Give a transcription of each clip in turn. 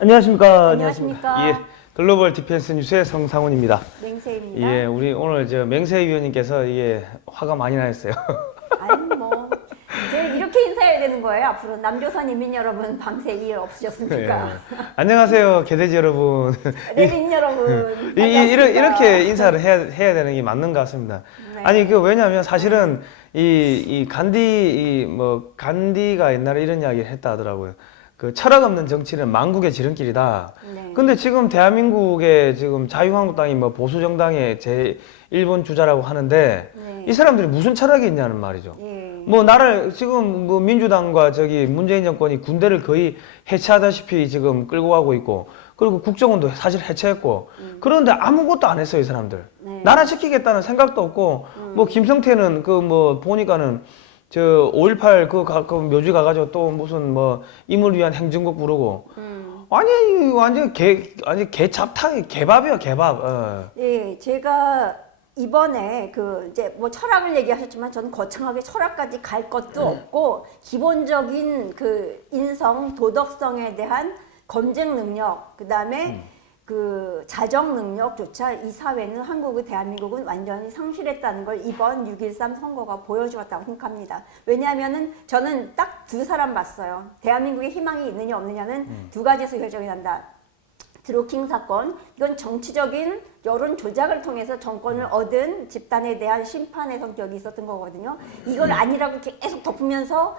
안녕하십니까. 안녕하십니까. 예, 글로벌 디펜스 뉴스의 성상훈입니다. 맹세입니다. 예, 우리 오늘 맹세 위원님께서 화가 많이 나셨어요. 아니 뭐 제가 이렇게 인사해야 되는 거예요. 앞으로 남조선 인민 여러분 밤새 일 없으셨습니까? 예. 안녕하세요, 개돼지 여러분. 레빈 여러분. 이렇게 인사를 해야 되는 게 맞는 것 같습니다. 네. 아니 왜냐하면 사실은 이 간디가 옛날에 이런 이야기를 했다 하더라고요. 그 철학 없는 정치는 망국의 지름길이다. 네. 근데 지금 대한민국의 지금 자유한국당이 보수 정당의 제 1번 주자라고 하는데 네. 이 사람들이 무슨 철학이 있냐는 말이죠. 예. 나를 지금 민주당과 문재인 정권이 군대를 거의 해체하다시피 지금 끌고 가고 있고, 그리고 국정원도 사실 해체했고, 그런데 아무것도 안 했어요, 이 사람들. 네. 나라 지키겠다는 생각도 없고, 김성태는 보니까는 5.18 그 묘지 가가지고 또 무슨 임을 위한 행진곡 부르고, 아니 완전 개 잡탕이 개밥이야, 개밥. 예, 제가 이번에 이제 철학을 얘기하셨지만 저는 거창하게 철학까지 갈 것도 없고 기본적인 인성, 도덕성에 대한 검증 능력, 그다음에 자정 능력조차 이 사회는 대한민국은 완전히 상실했다는 걸 이번 6.13 선거가 보여주었다고 생각합니다. 왜냐하면은 저는 딱 두 사람 봤어요. 대한민국에 희망이 있느냐 없느냐는 두 가지에서 결정이 난다. 드루킹 사건, 이건 정치적인 여론 조작을 통해서 정권을 얻은 집단에 대한 심판의 성격이 있었던 거거든요. 이걸 아니라고 계속 덮으면서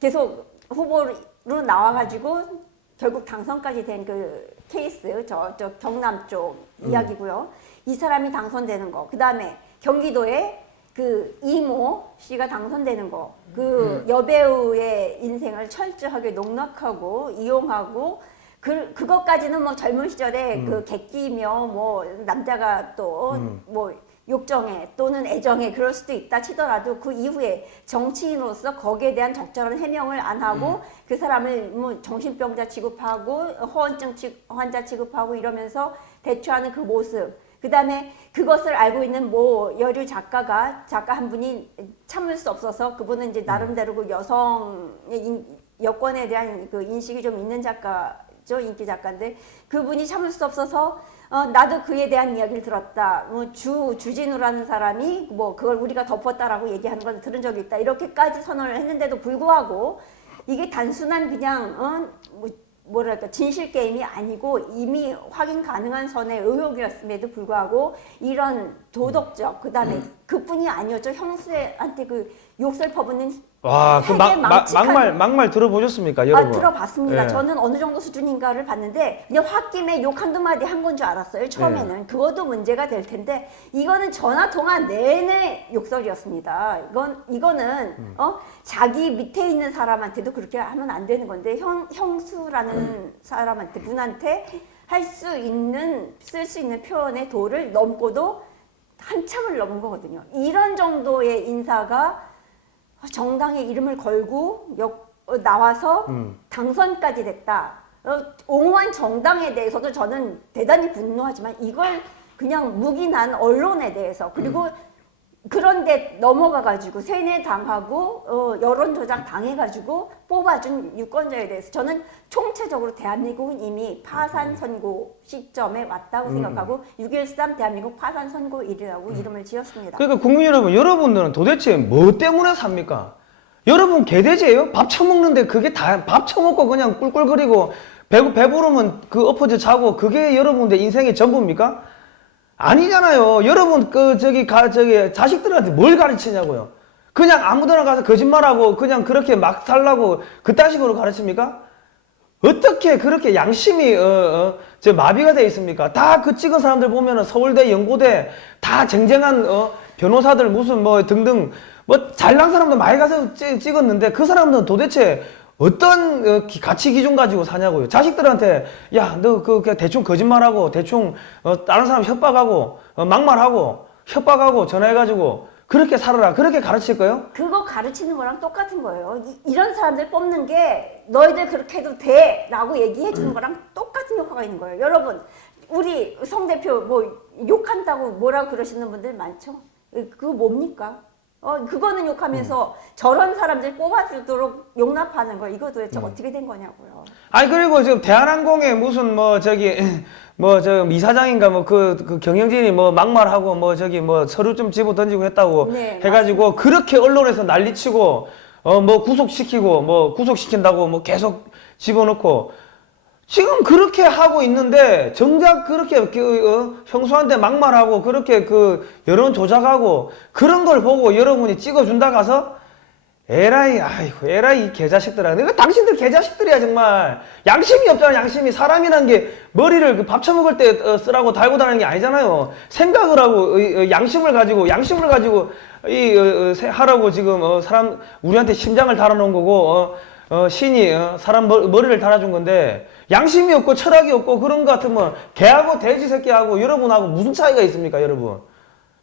계속 후보로 나와가지고 결국 당선까지 된 케이스, 저쪽 경남 쪽 이야기고요. 이 사람이 당선되는 거. 그 다음에 경기도에 이모 씨가 당선되는 거. 여배우의 인생을 철저하게 농락하고 이용하고 그것까지는 젊은 시절에 객기며 남자가 또 욕정에 또는 애정에 그럴 수도 있다 치더라도 그 이후에 정치인으로서 거기에 대한 적절한 해명을 안 하고 그 사람을 정신병자 취급하고 허언증 환자 취급하고 이러면서 대처하는 그 모습, 그 다음에 그것을 알고 있는 여류 작가 한 분이 참을 수 없어서, 그분은 이제 나름대로 여성의 여권에 대한 인식이 좀 있는 작가죠, 인기 작가인데, 그분이 참을 수 없어서 나도 그에 대한 이야기를 들었다. 주진우라는 사람이 그걸 우리가 덮었다라고 얘기하는 걸 들은 적이 있다. 이렇게까지 선언을 했는데도 불구하고 이게 단순한 그냥 진실 게임이 아니고 이미 확인 가능한 선의 의혹이었음에도 불구하고 이런 도덕적, 그다음에 그뿐이 아니었죠. 형수한테 욕설 퍼붓는 와, 막말 들어보셨습니까, 여러분? 들어봤습니다. 예. 저는 어느 정도 수준인가를 봤는데 그냥 홧김에 욕 한두 마디 한 건 줄 알았어요, 처음에는. 예. 그것도 문제가 될 텐데 이거는 전화 통화 내내 욕설이었습니다. 이거는 자기 밑에 있는 사람한테도 그렇게 하면 안 되는 건데 형수라는 사람한테, 분한테 쓸 수 있는 표현의 도를 넘고도 한참을 넘은 거거든요. 이런 정도의 인사가 정당의 이름을 걸고 나와서 당선까지 됐다. 옹호한 정당에 대해서도 저는 대단히 분노하지만 이걸 그냥 묵인한 언론에 대해서, 그리고 그런데 넘어가가지고 세뇌당하고 여론조작 당해가지고 뽑아준 유권자에 대해서 저는 총체적으로 대한민국은 이미 파산 선고 시점에 왔다고 생각하고 6.13 대한민국 파산 선고일이라고 이름을 지었습니다. 그러니까 국민 여러분, 여러분들은 도대체 뭐 때문에 삽니까? 여러분 개돼지예요? 밥 처먹는데 그게 다 밥 처먹고 그냥 꿀꿀거리고 배부르면 엎어져 자고 그게 여러분들 인생의 전부입니까? 아니잖아요. 여러분 자식들한테 뭘 가르치냐고요. 그냥 아무데나 가서 거짓말하고 그냥 그렇게 막 살라고 그딴 식으로 가르칩니까? 어떻게 그렇게 양심이 마비가 돼 있습니까? 다 찍은 사람들 보면은 서울대, 연고대 다 쟁쟁한 변호사들 무슨 등등 잘난 사람들 많이 가서 찍었는데 그 사람들은 도대체 어떤 가치 기준 가지고 사냐고요. 자식들한테 야, 너 그냥 대충 거짓말하고 대충 다른 사람 협박하고 막말하고 협박하고 전화해가지고 그렇게 살아라, 그렇게 가르칠 거예요? 그거 가르치는 거랑 똑같은 거예요. 이런 사람들 뽑는 게 너희들 그렇게 해도 돼 라고 얘기해 주는 거랑 똑같은 효과가 있는 거예요. 여러분, 우리 성 대표 욕한다고 뭐라고 그러시는 분들 많죠? 그거 뭡니까? 그거는 욕하면서 저런 사람들 뽑아주도록 용납하는 거 이거 도대체 어떻게 된 거냐고요. 아니 그리고 지금 대한항공에 무슨 뭐 저기 뭐 저 이사장인가 뭐 그 경영진이 뭐 막말하고 뭐 저기 뭐 서류 좀 집어 던지고 했다고 네, 해가지고 그렇게 언론에서 난리치고 뭐 구속시키고 뭐 구속시킨다고 뭐 계속 집어넣고 지금 그렇게 하고 있는데 정작 그렇게 형수한테 막말하고 그렇게 그 여론 조작하고 그런 걸 보고 여러분이 찍어준다 가서 에라이 아이고 에라이 이 개자식들아 내가 당신들 개자식들이야 정말 양심이 없잖아 양심이 사람이란 게 머리를 그 밥 처먹을 때 쓰라고 달고 다니는 게 아니잖아요 생각을 하고 양심을 가지고 하라고 지금 사람 우리한테 심장을 달아놓은 거고 신이 사람 머리를 달아준 건데 양심이 없고 철학이 없고 그런 거 같으면 개하고 돼지 새끼하고 여러분하고 무슨 차이가 있습니까 여러분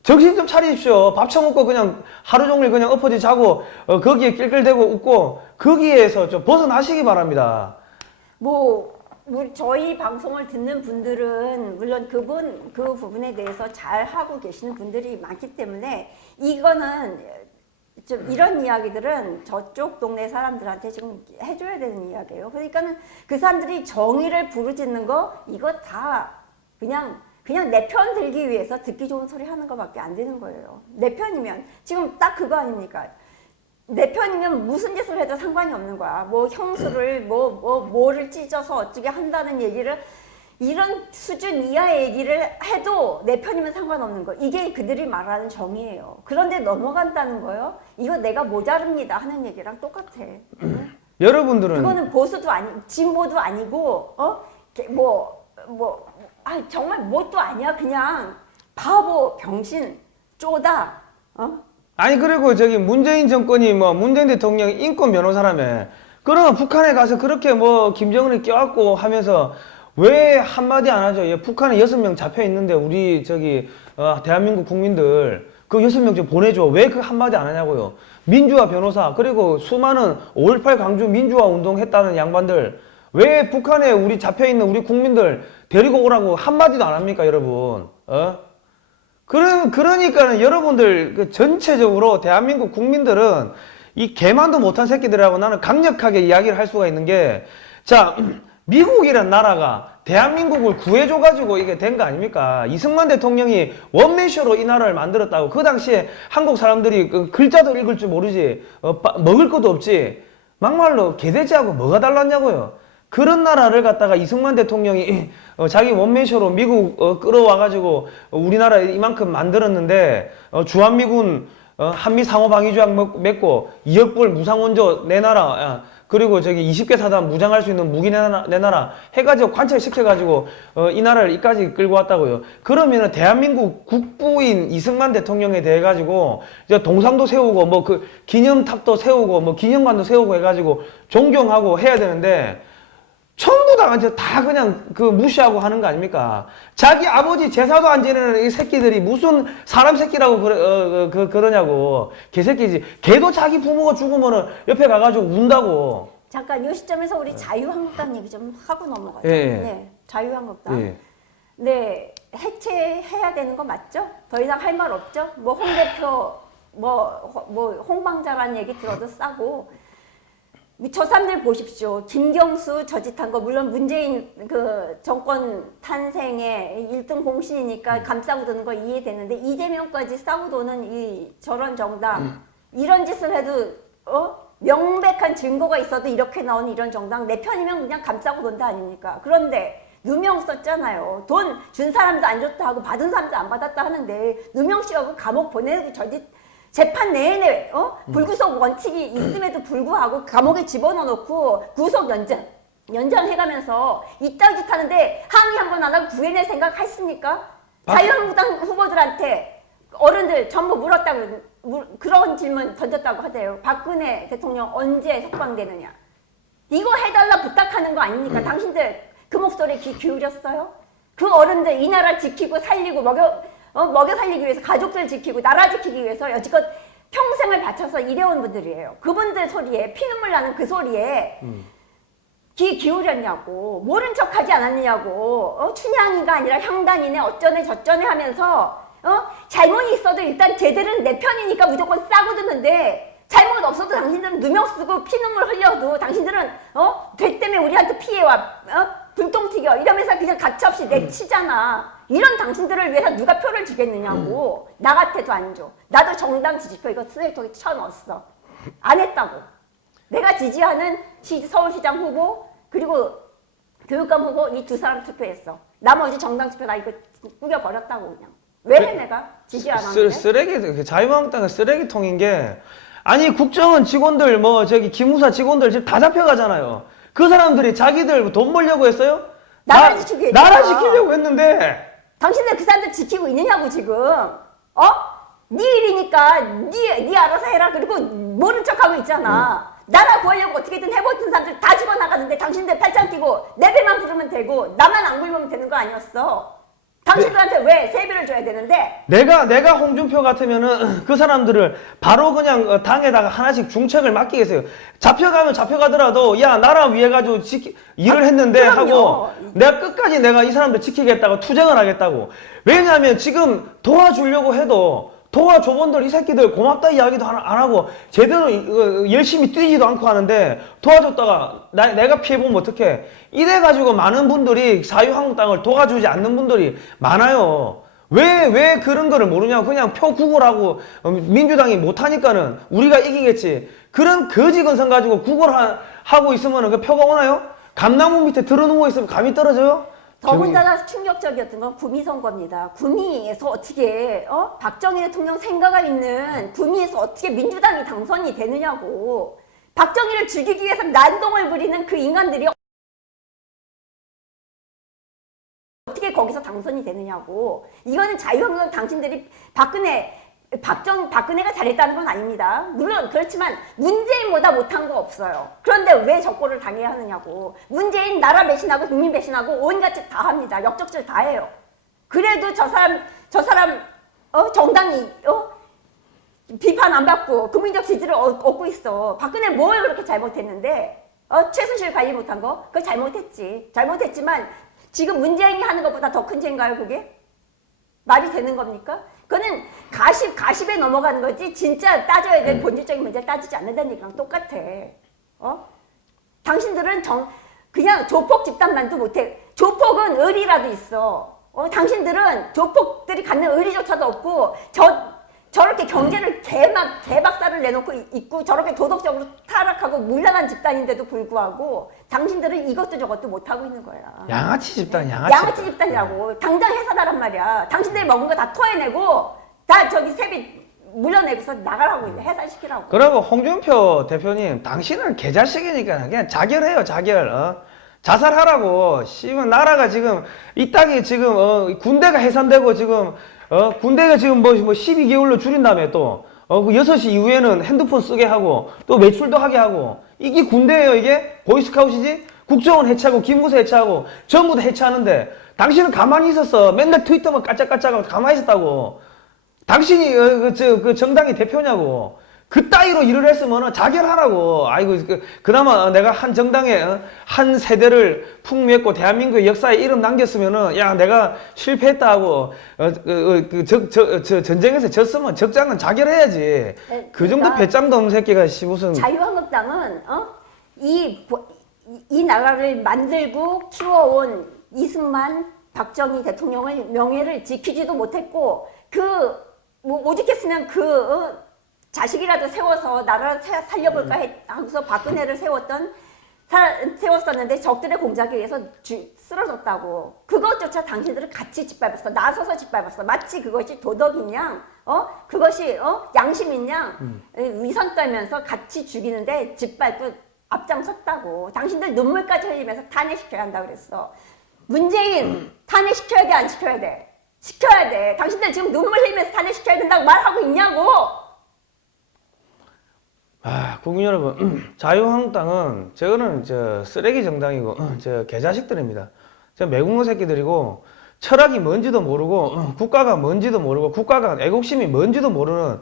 정신 좀 차리십시오. 밥 처먹고 그냥 하루 종일 그냥 엎어지 자고 거기에 낄낄대고 웃고 거기에서 좀 벗어나시기 바랍니다. 저희 방송을 듣는 분들은 물론 그 부분에 대해서 잘 하고 계시는 분들이 많기 때문에 이거는 좀 이런 이야기들은 저쪽 동네 사람들한테 좀 해줘야 되는 이야기예요. 그러니까는 그 사람들이 정의를 부르짖는 거 이거 다 그냥 내 편 들기 위해서 듣기 좋은 소리 하는 것밖에 안 되는 거예요. 내 편이면 지금 딱 그거 아닙니까? 내 편이면 무슨 짓을 해도 상관이 없는 거야. 뭐 형수를 뭐를 찢어서 어떻게 한다는 얘기를 이런 수준 이하의 얘기를 해도 내 편이면 상관없는 거. 이게 그들이 말하는 정의예요. 그런데 넘어간다는 거요. 이거 내가 모자릅니다 하는 얘기랑 똑같아. 여러분들은 그거는 보수도 진보도 아니고 정말 뭣도 아니야. 그냥 바보, 병신, 쪼다. 아니 그리고 저기 문재인 정권이 뭐 문재인 대통령 인권 변호사라며 그러면 북한에 가서 그렇게 뭐 김정은이 껴안고 하면서 왜 한마디 안 하죠? 북한에 6명 잡혀 있는데 우리 저기 대한민국 국민들 그 6명 좀 보내줘. 왜 그 한마디 안 하냐고요. 민주화 변호사 그리고 수많은 5.18 강주 민주화 운동했다는 양반들 왜 북한에 우리 잡혀 있는 우리 국민들 데리고 오라고 한마디도 안 합니까 여러분? 그러니까는 여러분들 그 전체적으로 대한민국 국민들은 이 개만도 못한 새끼들이라고 나는 강력하게 이야기를 할 수가 있는 게 자 미국이란 나라가 대한민국을 구해줘가지고 이게 된 거 아닙니까? 이승만 대통령이 원맨쇼로 이 나라를 만들었다고 그 당시에 한국 사람들이 그 글자도 읽을 줄 모르지 먹을 것도 없지 막말로 개돼지하고 뭐가 달랐냐고요. 그런 나라를 갖다가 이승만 대통령이 자기 원맨쇼로 미국 끌어와가지고 우리나라 이만큼 만들었는데 주한미군 한미 상호방위조약 맺고 2억 불 무상원조 내놔라 그리고 저기 20개 사단 무장할 수 있는 무기 내놔라 해가지고 관철시켜가지고 이 나라를 이까지 끌고 왔다고요. 그러면은 대한민국 국부인 이승만 대통령에 대해 가지고 이제 동상도 세우고 뭐 그 기념탑도 세우고 뭐 기념관도 세우고 해가지고 존경하고 해야 되는데 전부 다 그냥 그 무시하고 하는 거 아닙니까? 자기 아버지 제사도 안 지내는 이 새끼들이 무슨 사람 새끼라고 그러냐고. 개새끼지. 개도 자기 부모가 죽으면은 옆에 가가지고 운다고. 잠깐 이 시점에서 우리 자유한국당 얘기 좀 하고 넘어가죠. 예. 네, 자유한국당. 예. 네, 해체해야 되는 거 맞죠? 더 이상 할 말 없죠? 뭐 홍 대표 뭐 홍방자라는 얘기 들어도 싸고. 저 사람들 보십시오. 김경수 저짓한 거 물론 문재인 그 정권 탄생의 1등 공신이니까 감싸고 도는 거 이해되는데 이재명까지 싸고 도는 이 저런 정당 이런 짓을 해도 명백한 증거가 있어도 이렇게 나오는 이런 정당 내 편이면 그냥 감싸고 돈다 아닙니까? 그런데 누명 썼잖아요. 돈 준 사람도 안 줬다 하고 받은 사람도 안 받았다 하는데 누명 씌우고 감옥 보내고 저짓 재판 내내 불구속 원칙이 있음에도 불구하고 감옥에 집어넣어놓고 구속 연장해가면서 이딴 짓 하는데 항의 한 번 안 하고 구해낼 생각 했습니까? 자유한국당 후보들한테 어른들 전부 물었다고 그런 질문 던졌다고 하대요. 박근혜 대통령 언제 석방되느냐. 이거 해달라 부탁하는 거 아닙니까? 당신들 그 목소리에 귀 기울였어요? 그 어른들 이 나라 지키고 살리고 먹여 살리기 위해서 가족들 지키고 나라 지키기 위해서 여지껏 평생을 바쳐서 일해온 분들이에요. 그분들 소리에 피눈물 나는 그 소리에 귀 기울였냐고 모른 척하지 않았느냐고 춘향이가 아니라 향단이네 어쩌네 저쩌네 하면서 잘못이 있어도 일단 쟤들은 내 편이니까 무조건 싸고 드는데 잘못 없어도 당신들은 누명 쓰고 피눈물 흘려도 당신들은 죄 때문에 우리한테 피해와 불똥 튀겨 이러면서 그냥 가차없이 내치잖아. 이런 당신들을 위해서 누가 표를 주겠느냐고. 나 같아도 안 줘. 나도 정당 지지표 이거 쓰레기통에 쳐넣었어. 안 했다고. 내가 지지하는 서울시장 후보 그리고 교육감 후보 이 두 사람 투표했어. 나머지 정당 투표 나 이거 뿌려버렸다고 그냥. 왜 해 내가 지지 안 하는데? 쓰레기 자유한국당은 쓰레기통인 게 아니 국정원 직원들 뭐 저기 기무사 직원들 지금 다 잡혀가잖아요. 그 사람들이 자기들 돈 벌려고 했어요? 나라 지키기 나라 지키려고 했는데 당신들 그 사람들 지키고 있느냐고 지금. 네 일이니까 네 알아서 해라. 그리고 모른 척하고 있잖아. 나라 구하려고 어떻게든 해보던 사람들 다 집어나가는데 당신들 팔짱 끼고 내 배만 부르면 되고 나만 안 굴면 되는 거 아니었어. 당신들한테 왜 세배를 줘야 되는데? 내가 홍준표 같으면은 그 사람들을 바로 그냥 당에다가 하나씩 중책을 맡기겠어요. 잡혀가면 잡혀가더라도 야 나라 위해 가지고 일을 했는데 그럼요. 하고 내가 끝까지 내가 이 사람들 지키겠다고 투쟁을 하겠다고. 왜냐하면 지금 도와주려고 해도 도와줘본들 이 새끼들 고맙다 이야기도 안 하고 제대로 열심히 뛰지도 않고 하는데 도와줬다가 내가 피해보면 어떡해. 이래가지고 많은 분들이 자유한국당을 도와주지 않는 분들이 많아요. 왜 그런 거를 모르냐고. 그냥 표 구걸하고 민주당이 못하니까는 우리가 이기겠지. 그런 거지 건성 가지고 구걸하고 있으면 그 표가 오나요? 감나무 밑에 들어누워 있으면 감이 떨어져요? 더군다나 충격적이었던 건 구미 선거입니다. 구미에서 어떻게 박정희 대통령 생가가 있는 구미에서 어떻게 민주당이 당선이 되느냐고. 박정희를 죽이기 위해서 난동을 부리는 그 인간들이 어떻게 거기서 당선이 되느냐고. 이거는 자유한국당 당신들이 박근혜가 잘했다는 건 아닙니다. 물론 그렇지만 문재인보다 못한 거 없어요. 그런데 왜 적고를 당해야 하느냐고. 문재인 나라 배신하고 국민 배신하고 온갖 짓 다 합니다. 역적질 다 해요. 그래도 저 사람 정당이 비판 안 받고 국민적 지지를 얻고 있어. 박근혜 뭘 그렇게 잘못했는데 최순실 관리 못한 거? 그거 잘못했지만 지금 문재인이 하는 것보다 더 큰 죄인가요 그게? 말이 되는 겁니까? 그거는 가십에 넘어가는 거지 진짜 따져야 될 본질적인 문제를 따지지 않는다는 얘기랑 똑같아. 당신들은 그냥 조폭 집단만도 못해. 조폭은 의리라도 있어. 당신들은 조폭들이 갖는 의리조차도 없고 저렇게 경제를 개박살을 내놓고 있고 저렇게 도덕적으로 타락하고 물량한 집단인데도 불구하고 당신들은 이것도 저것도 못하고 있는 거야. 양아치 집단, 양아치 집단이라고. 당장 회사다란 말이야. 당신들이 먹은 거 다 토해내고 다 저기 세비 물려내고서 나가라고 있네. 해산시키라고. 그리고 홍준표 대표님 당신은 개자식이니까 그냥 자결해요. 자결. 자살하라고. 씨발 나라가 지금 이 땅이 지금 군대가 해산되고 지금 군대가 지금 뭐 12개월로 줄인다며 또 그 6시 이후에는 핸드폰 쓰게 하고 또 외출도 하게 하고 이게 군대예요. 이게 보이스카웃이지. 국정원 해체하고 기무사 해체하고 전부 다 해체하는데 당신은 가만히 있었어. 맨날 트위터만 까짝까짝하고 가만히 있었다고. 당신이 그 정당의 대표냐고. 그 따위로 일을 했으면 자결하라고. 아이고 그나마 내가 한 정당에 한 세대를 풍미했고 대한민국의 역사에 이름 남겼으면은 야 내가 실패했다 하고 전쟁에서 졌으면 적장은 자결해야지. 그 정도 그러니까 배짱도 없는 새끼가 무슨. 자유한국당은 이 나라를 만들고 키워온 이승만, 박정희 대통령의 명예를 지키지도 못했고 오죽했으면 자식이라도 세워서 나라를 살려볼까 하고서 박근혜를 세웠었는데 적들의 공작에 의해서 쓰러졌다고. 그것조차 당신들은 같이 짓밟았어. 나서서 짓밟았어. 마치 그것이 도덕이냐, 그것이 양심이냐, 위선 떨면서 같이 죽이는데 짓밟고 앞장섰다고. 당신들 눈물까지 흘리면서 탄핵시켜야 한다 그랬어. 문재인 탄핵시켜야 돼, 안 시켜야 돼? 시켜야 돼. 당신들 지금 눈물 흘리면서 탄핵시켜야 된다고 말하고 있냐고. 국민 여러분, 자유한국당은 저거는 쓰레기 정당이고 저 개자식들입니다. 저 매국노 새끼들이고 철학이 뭔지도 모르고 국가가 뭔지도 모르고 국가가 애국심이 뭔지도 모르는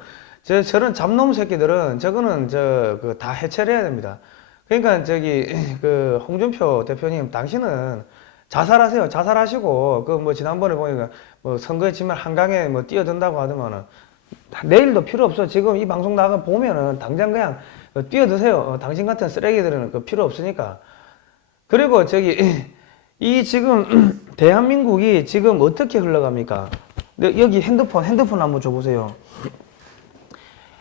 저런 잡놈 새끼들은 저거는 다 해체를 해야 됩니다. 그러니까 홍준표 대표님 당신은 자살하세요. 자살하시고 그 뭐 지난번에 보니까 뭐 선거에 지면 한강에 뭐 뛰어든다고 하더만은 내일도 필요 없어. 지금 이 방송 나가 보면은 당장 그냥 뛰어드세요. 당신 같은 쓰레기들은 그 필요 없으니까. 그리고 저기 이 지금 대한민국이 지금 어떻게 흘러갑니까? 여기 핸드폰 한번 줘보세요.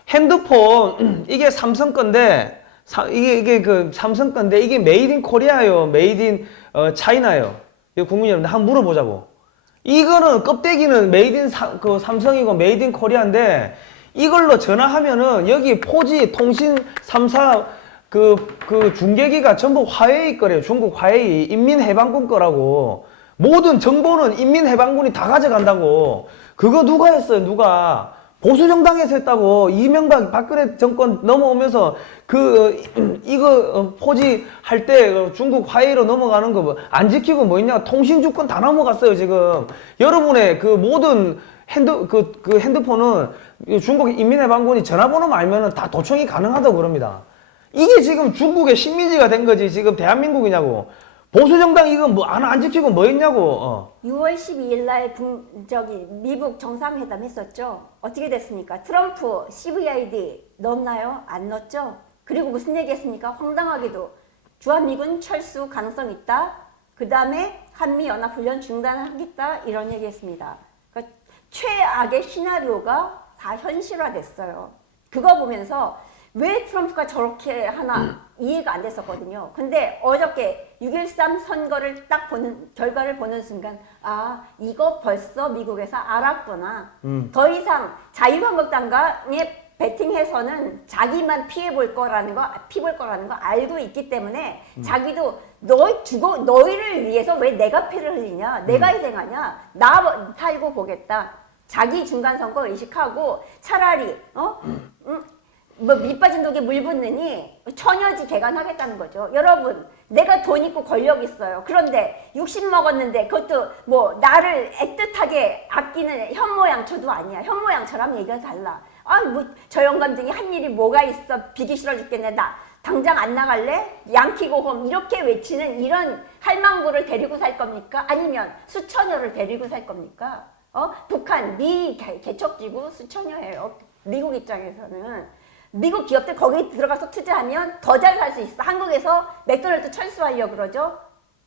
핸드폰 이게 삼성 건데 이게 그 삼성 건데 이게 메이드 인 코리아요. 메이드 인 차이나요. 이거 국민 여러분들 한번 물어보자고. 이거는 껍데기는 메이드 인 그 삼성이고 메이드 인 코리아인데 이걸로 전화하면은 여기 포지 통신 3사 그 중계기가 전부 화웨이 거래요. 중국 화웨이 인민해방군 거라고. 모든 정보는 인민해방군이 다 가져간다고. 그거 누가 했어요? 누가? 보수정당에서 했다고. 이명박 박근혜 정권 넘어오면서 이거 포지 할 때 중국 화웨이로 넘어가는 거 안 지키고 뭐 있냐? 통신주권 다 넘어갔어요, 지금. 여러분의 그 모든 핸드폰은 중국 인민해방군이 전화번호만 알면은 다 도청이 가능하다고 그럽니다. 이게 지금 중국의 식민지가 된 거지. 지금 대한민국이냐고. 보수정당 이거 뭐 안 지키고 뭐 있냐고. 6월 12일 날 미국 정상회담 했었죠. 어떻게 됐습니까? 트럼프 CVID 넣었나요? 안 넣었죠. 그리고 무슨 얘기 했습니까? 황당하게도 주한미군 철수 가능성 있다. 그 다음에 한미연합훈련 중단하겠다. 이런 얘기 했습니다. 그러니까 최악의 시나리오가 다 현실화됐어요. 그거 보면서 왜 트럼프가 저렇게 하나 이해가 안 됐었거든요. 근데 어저께 6.13 선거를 딱 결과를 보는 순간, 아, 이거 벌써 미국에서 알았구나. 더 이상 자유한국당에 배팅해서는 자기만 피해볼 거라는 거 알고 있기 때문에 자기도 너희를 위해서 왜 내가 피를 흘리냐? 내가 희생하냐? 나 살고 보겠다. 자기 중간선거 의식하고 차라리, 뭐 밑빠진 독에 물 붓느니 처녀지 개간하겠다는 거죠. 여러분, 내가 돈 있고 권력 있어요. 그런데 60 먹었는데 그것도 뭐 나를 애틋하게 아끼는 현모양처도 아니야. 현모양처럼 얘기가 달라. 아, 뭐 저 영감쟁이 한 일이 뭐가 있어. 비기 싫어 죽겠네. 나 당장 안 나갈래? 양키고홈 이렇게 외치는 이런 할망구를 데리고 살 겁니까? 아니면 수처녀를 데리고 살 겁니까? 북한 미 개척지구 수처녀예요. 미국 입장에서는. 미국 기업들 거기 들어가서 투자하면 더 잘 살 수 있어. 한국에서 맥도날드 철수하려고 그러죠.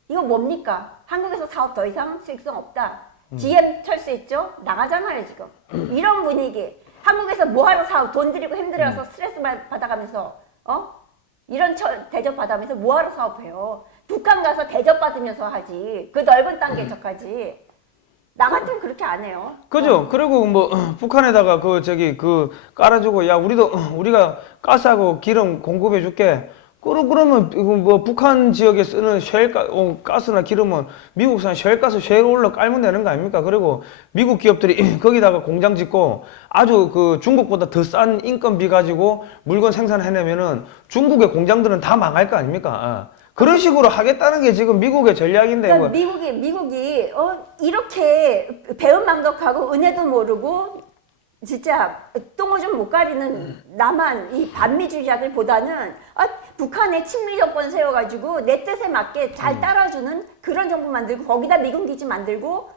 이거 뭡니까? 한국에서 사업 더 이상 수익성 없다. GM 철수했죠? 나가잖아요 지금. 이런 분위기. 한국에서 뭐하러 사업 돈 들이고 힘들어서 스트레스 받아가면서 이런 대접 받아가면서 뭐하러 사업해요. 북한 가서 대접 받으면서 하지. 그 넓은 땅 개척하지. 나 같으면 그렇게 안 해요. 그죠? 그리고 뭐 북한에다가 깔아주고 야 우리가 가스하고 기름 공급해 줄게. 그러면 뭐 북한 지역에 쓰는 가스나 기름은 미국산 셰일가스 셰일올러 깔면 되는 거 아닙니까? 그리고 미국 기업들이 거기다가 공장 짓고 아주 중국보다 더 싼 인건비 가지고 물건 생산해내면은 중국의 공장들은 다 망할 거 아닙니까? 그런 식으로 하겠다는 게 지금 미국의 전략인데. 그러니까 미국이 이렇게 배은망덕하고 은혜도 모르고 진짜 똥오줌 못 가리는 남한 이 반미주의자들보다는 북한에 친미 정권 세워가지고 내 뜻에 맞게 잘 따라주는 그런 정부 만들고 거기다 미군 기지 만들고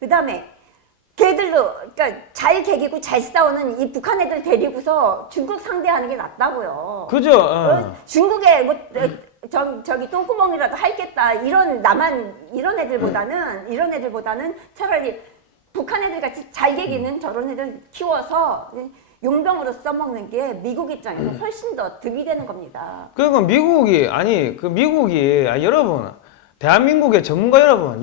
그다음에 걔들도 그러니까 잘 개기고 잘 싸우는 이 북한 애들 데리고서 중국 상대하는 게 낫다고요. 그죠? 중국에 뭐 저기 똥구멍이라도 할겠다 이런 애들보다는 차라리 북한 애들 같이 잘 개기는 저런 애들 키워서 용병으로 써먹는 게 미국 입장에서 훨씬 더 득이 되는 겁니다. 그러니까 미국이 여러분 대한민국의 전문가 여러분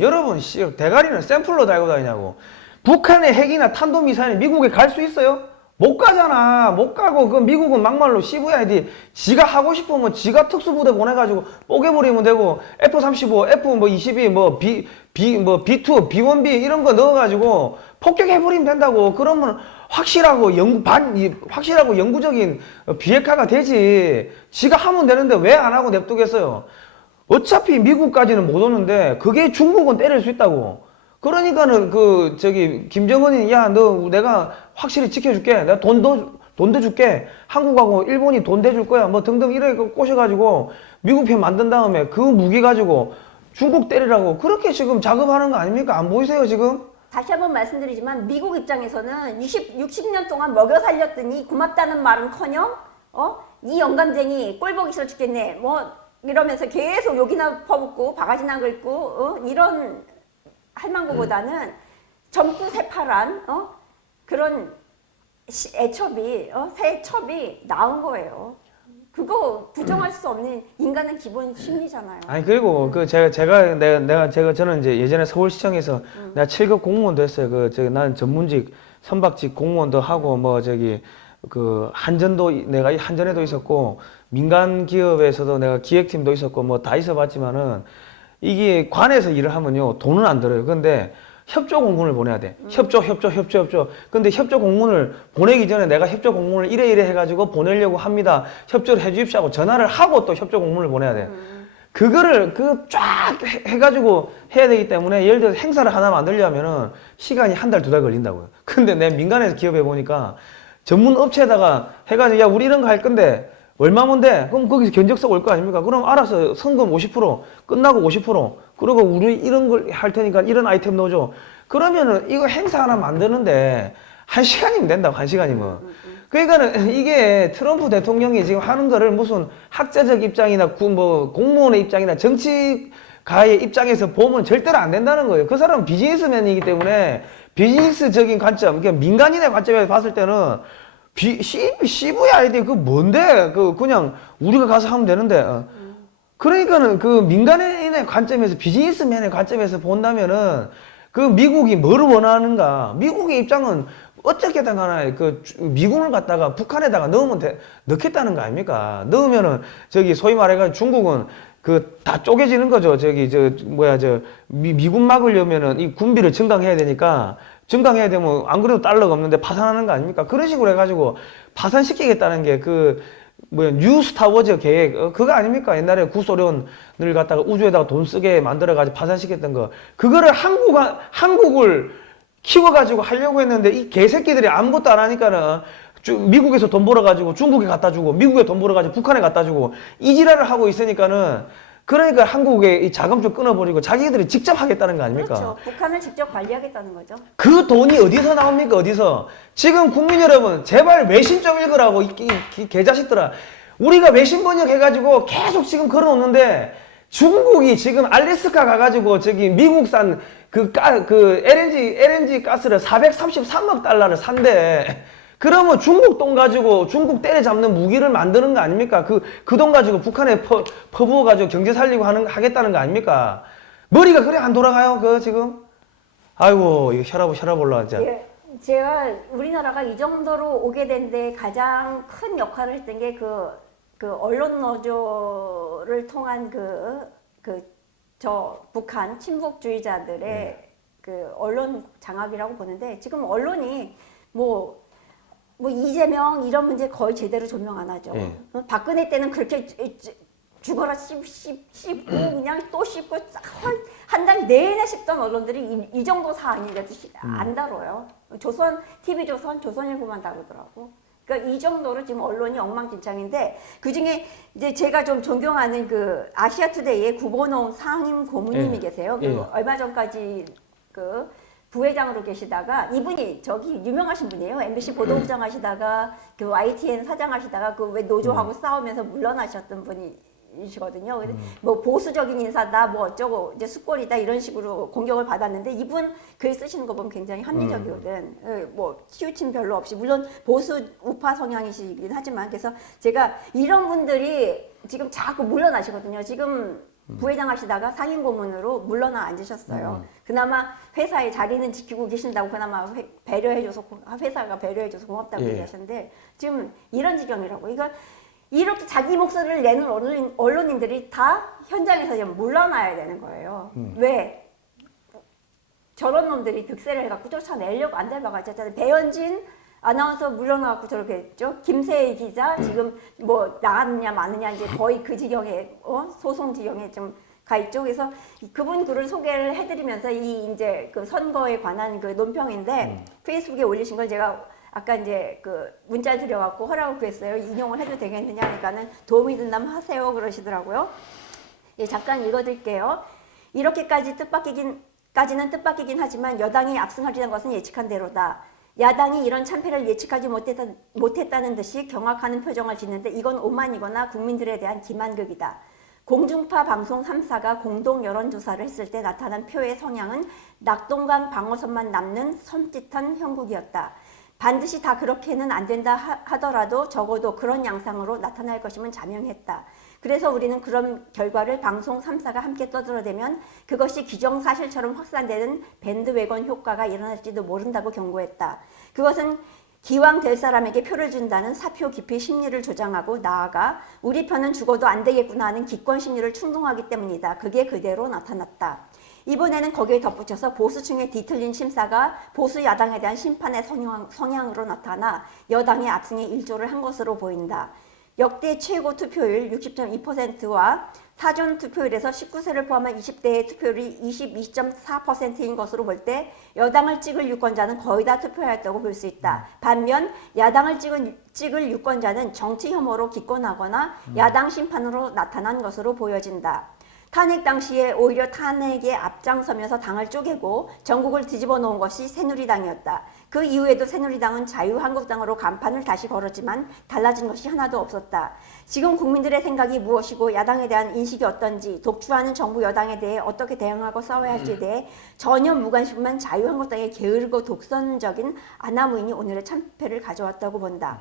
대가리는 샘플로 달고 다니냐고. 북한의 핵이나 탄도미사일이 미국에 갈 수 있어요? 못 가잖아. 못 가고 미국은 막말로 CVID 지가 하고 싶으면 지가 특수부대 보내가지고 뽀개버리면 되고 F-35, F-22 B2, B1B 이런 거 넣어가지고 폭격해버리면 된다고. 그러면 확실하고 영구적인 비핵화가 되지. 지가 하면 되는데 왜 안 하고 냅두겠어요? 어차피 미국까지는 못 오는데 그게 중국은 때릴 수 있다고. 그러니까는 김정은이 내가 확실히 지켜줄게. 내가 돈도 줄게. 한국하고 일본이 돈 대줄 거야. 뭐 등등 이렇게 꼬셔가지고 미국 편 만든 다음에 그 무기 가지고 중국 때리라고 그렇게 지금 작업하는 거 아닙니까? 안 보이세요 지금? 다시 한번 말씀드리지만 미국 입장에서는 60년 동안 먹여 살렸더니 고맙다는 말은커녕 이 영감쟁이 꼴보기 싫어 죽겠네 뭐 이러면서 계속 욕이나 퍼붓고 바가지나 긁고 이런 할망구보다는 젊고 새파란 그런 애첩이 새첩이 나은 거예요. 그거 부정할 수 없는 인간의 기본 심리잖아요. 아니 그리고 그 저는 이제 예전에 서울시청에서 내가 7급 공무원도 했어요. 난 전문직 선박직 공무원도 하고 뭐 그 내가 한전에도 있었고 민간 기업에서도 내가 기획팀도 있었고 뭐 다 있어봤지만은 이게 관에서 일을 하면요 돈은 안 들어요. 근데 협조 공문을 보내야 돼. 협조. 근데 협조 공문을 보내기 전에 내가 협조 공문을 이래 해가지고 보내려고 합니다. 협조를 해주십시오 하고 전화를 하고 또 협조 공문을 보내야 돼. 그거를 쫙 해가지고 해야 되기 때문에 예를 들어서 행사를 하나 만들려면은 시간이 한 달, 두 달 걸린다고요. 근데 내 민간에서 기업해 보니까 전문 업체에다가 해가지고 야, 우리 이런 거 할 건데 얼마면 돼? 그럼 거기서 견적서 올 거 아닙니까? 그럼 알아서 성금 50%, 끝나고 50%, 그리고 우리 이런 걸 할 테니까 이런 아이템 넣어줘. 그러면은 이거 행사 하나 만드는데 1시간이면 된다고, 1시간이면. 그러니까는 이게 트럼프 대통령이 지금 하는 거를 무슨 학자적 입장이나 공무원의 입장이나 정치가의 입장에서 보면 절대로 안 된다는 거예요. 그 사람은 비즈니스맨이기 때문에 비즈니스적인 관점, 그러니까 민간인의 관점에서 봤을 때는 CVID 그 뭔데? 그냥 우리가 가서 하면 되는데. 그러니까는 그 민간인의 관점에서 비즈니스맨의 관점에서 본다면은 그 미국이 뭘 원하는가? 미국의 입장은 어쨌든 간에 미군을 갖다가 북한에다가 넣겠다는 거 아닙니까? 넣으면은 소위 말해가지고 중국은 다 쪼개지는 거죠. 미군 막으려면은 이 군비를 증강해야 되니까 증강해야 되면 안 그래도 달러가 없는데 파산하는 거 아닙니까? 그런 식으로 해가지고 파산시키겠다는 게 뉴 스타워즈 계획 그거 아닙니까? 옛날에 구소련을 갖다가 우주에다가 돈 쓰게 만들어가지고 파산시켰던 거 그거를 한국을 키워가지고 하려고 했는데 이 개새끼들이 아무것도 안 하니까는 미국에서 돈 벌어가지고 중국에 갖다 주고 미국에 돈 벌어가지고 북한에 갖다 주고 이 지랄을 하고 있으니까는 그러니까 한국의 이 자금 좀 끊어버리고 자기들이 직접 하겠다는 거 아닙니까? 그렇죠. 북한을 직접 관리하겠다는 거죠. 그 돈이 어디서 나옵니까? 어디서? 지금 국민 여러분 제발 외신 좀 읽으라고 이 개자식들아. 우리가 외신 번역해가지고 계속 지금 걸어놓는데 중국이 지금 알래스카 가가지고 미국산 LNG 가스를 433억 달러를 산대. 그러면 중국 돈 가지고 중국 때려잡는 무기를 만드는 거 아닙니까? 그 돈 가지고 북한에 퍼부어가지고 경제 살리고 하겠다는 거 아닙니까? 머리가 그래 안 돌아가요? 지금? 아이고, 이거 혈압 올라, 진짜. 예, 제가 우리나라가 이 정도로 오게 된 데 가장 큰 역할을 했던 게 언론 노조를 통한 북한 친북주의자들의 언론 장악이라고 보는데 지금 언론이 뭐 이재명 이런 문제 거의 제대로 조명 안 하죠. 박근혜 때는 그렇게 죽어라 씹고 그냥 또 씹고 한 달 내내 씹던 언론들이 이 정도 사안인데도 안 다뤄요. TV조선, 조선일보만 다루더라고. 그러니까 이 정도로 지금 언론이 엉망진창인데 그 중에 이제 제가 좀 존경하는 아시아투데이의 구본홍 상임 고문님이 계세요. 얼마 전까지 부회장으로 계시다가 이분이 유명하신 분이에요. MBC 보도국장 하시다가 YTN 사장 하시다가 왜 노조하고 싸우면서 물러나셨던 분이시거든요. 뭐 보수적인 인사다 뭐 어쩌고 이제 숙골이다 이런 식으로 공격을 받았는데 이분 글 쓰시는 거 보면 굉장히 합리적이거든. 뭐 치우침 별로 없이 물론 보수 우파 성향이시긴 하지만 그래서 제가 이런 분들이 지금 자꾸 물러나시거든요. 지금 부회장 하시다가 상임 고문으로 물러나 앉으셨어요. 그나마 회사의 자리는 지키고 계신다고 그나마 회사가 배려해줘서 고맙다고 얘기하셨는데 지금 이런 지경이라고. 이렇게 자기 목소리를 내는 언론인들이 다 현장에서 지금 물러나야 되는 거예요. 왜? 저런 놈들이 득세를 해갖고 쫓아내려고 안 잡아가지고 배현진 아나운서 물러나갖고 저렇게 했죠. 김세희 기자 지금 뭐 나갔느냐 마느냐 이제 거의 그 지경에 소송 지경에 좀 가 있죠. 그래서 그분 글을 소개를 해드리면서 이제 선거에 관한 논평인데 페이스북에 올리신 걸 제가 아까 이제 문자 드려갖고 허락을 구했어요. 인용을 해도 되겠느냐 하니까는 도움이 된다면 하세요 그러시더라고요. 예, 잠깐 읽어드릴게요. 이렇게까지는 뜻밖이긴 하지만 여당이 압승하리는 것은 예측한 대로다. 야당이 이런 참패를 예측하지 못했다는 듯이 경악하는 표정을 짓는데 이건 오만이거나 국민들에 대한 기만극이다. 공중파 방송 3사가 공동 여론조사를 했을 때 나타난 표의 성향은 낙동강 방어선만 남는 섬찟한 형국이었다. 반드시 다 그렇게는 안 된다 하더라도 적어도 그런 양상으로 나타날 것임은 자명했다. 그래서 우리는 그런 결과를 방송 3사가 함께 떠들어대면 그것이 기정사실처럼 확산되는 밴드웨건 효과가 일어날지도 모른다고 경고했다. 그것은 기왕 될 사람에게 표를 준다는 사표 기피 심리를 조장하고 나아가 우리 편은 죽어도 안 되겠구나 하는 기권 심리를 충동하기 때문이다. 그게 그대로 나타났다. 이번에는 거기에 덧붙여서 보수층의 뒤틀린 심사가 보수 야당에 대한 심판의 성향으로 나타나 여당의 압승에 일조를 한 것으로 보인다. 역대 최고 투표율 60.2%와 사전 투표율에서 19세를 포함한 20대의 투표율이 22.4%인 것으로 볼 때 여당을 찍을 유권자는 거의 다 투표하였다고 볼 수 있다. 반면 야당을 찍을 유권자는 정치 혐오로 기권하거나 야당 심판으로 나타난 것으로 보여진다. 탄핵 당시에 오히려 탄핵에 앞장서면서 당을 쪼개고 전국을 뒤집어 놓은 것이 새누리당이었다. 그 이후에도 새누리당은 자유한국당으로 간판을 다시 걸었지만 달라진 것이 하나도 없었다. 지금 국민들의 생각이 무엇이고 야당에 대한 인식이 어떤지, 독주하는 정부 여당에 대해 어떻게 대응하고 싸워야 할지에 대해 전혀 무관심한 자유한국당의 게으르고 독선적인 아나무인이 오늘의 참패를 가져왔다고 본다.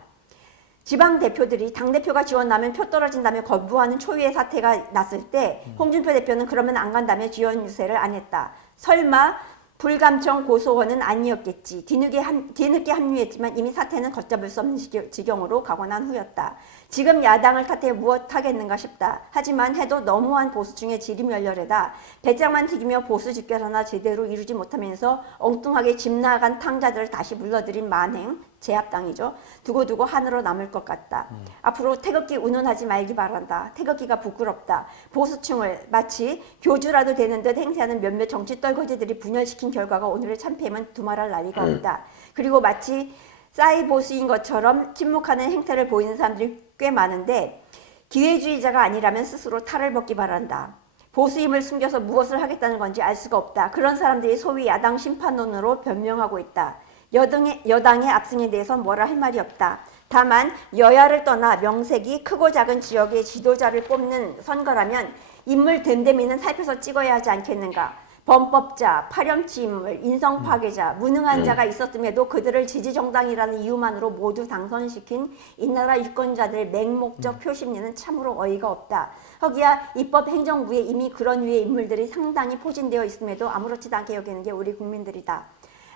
지방 대표들이 당대표가 지원하면 표 떨어진다며 거부하는 초유의 사태가 났을 때 홍준표 대표는 그러면 안 간다며 지원 유세를 안 했다. 설마 불감청 고소원은 아니었겠지. 뒤늦게 합류했지만 이미 사태는 걷잡을 수 없는 지경으로 가고 난 후였다. 지금 야당을 탓해 무엇 하겠는가 싶다. 하지만 해도 너무한 보수층의 지리멸렬에다 배짱만 튀기며 보수 집결 하나 제대로 이루지 못하면서 엉뚱하게 집 나간 탕자들을 다시 불러들인 만행, 제압당이죠. 두고두고 한으로 남을 것 같다. 앞으로 태극기 운운하지 말기 바란다. 태극기가 부끄럽다. 보수층을 마치 교주라도 되는 듯 행세하는 몇몇 정치 떨거지들이 분열시킨 결과가 오늘의 참패임은 두말할 나위가 없다. 그리고 마치 싸이보수인 것처럼 침묵하는 행태를 보이는 사람들이 꽤 많은데 기회주의자가 아니라면 스스로 탈을 벗기 바란다. 보수임을 숨겨서 무엇을 하겠다는 건지 알 수가 없다. 그런 사람들이 소위 야당 심판론으로 변명하고 있다. 여당의 압승에 대해선 뭐라 할 말이 없다. 다만 여야를 떠나 명색이 크고 작은 지역의 지도자를 뽑는 선거라면 인물 됨됨이는 살펴서 찍어야 하지 않겠는가. 범법자, 파렴치 인물, 인성 파괴자, 무능한 자가 있었음에도 그들을 지지정당이라는 이유만으로 모두 당선시킨 이 나라 유권자들의 맹목적 표심리는 참으로 어이가 없다. 허기야 입법 행정부에 이미 그런 유의 인물들이 상당히 포진되어 있음에도 아무렇지도 않게 여기는 게 우리 국민들이다.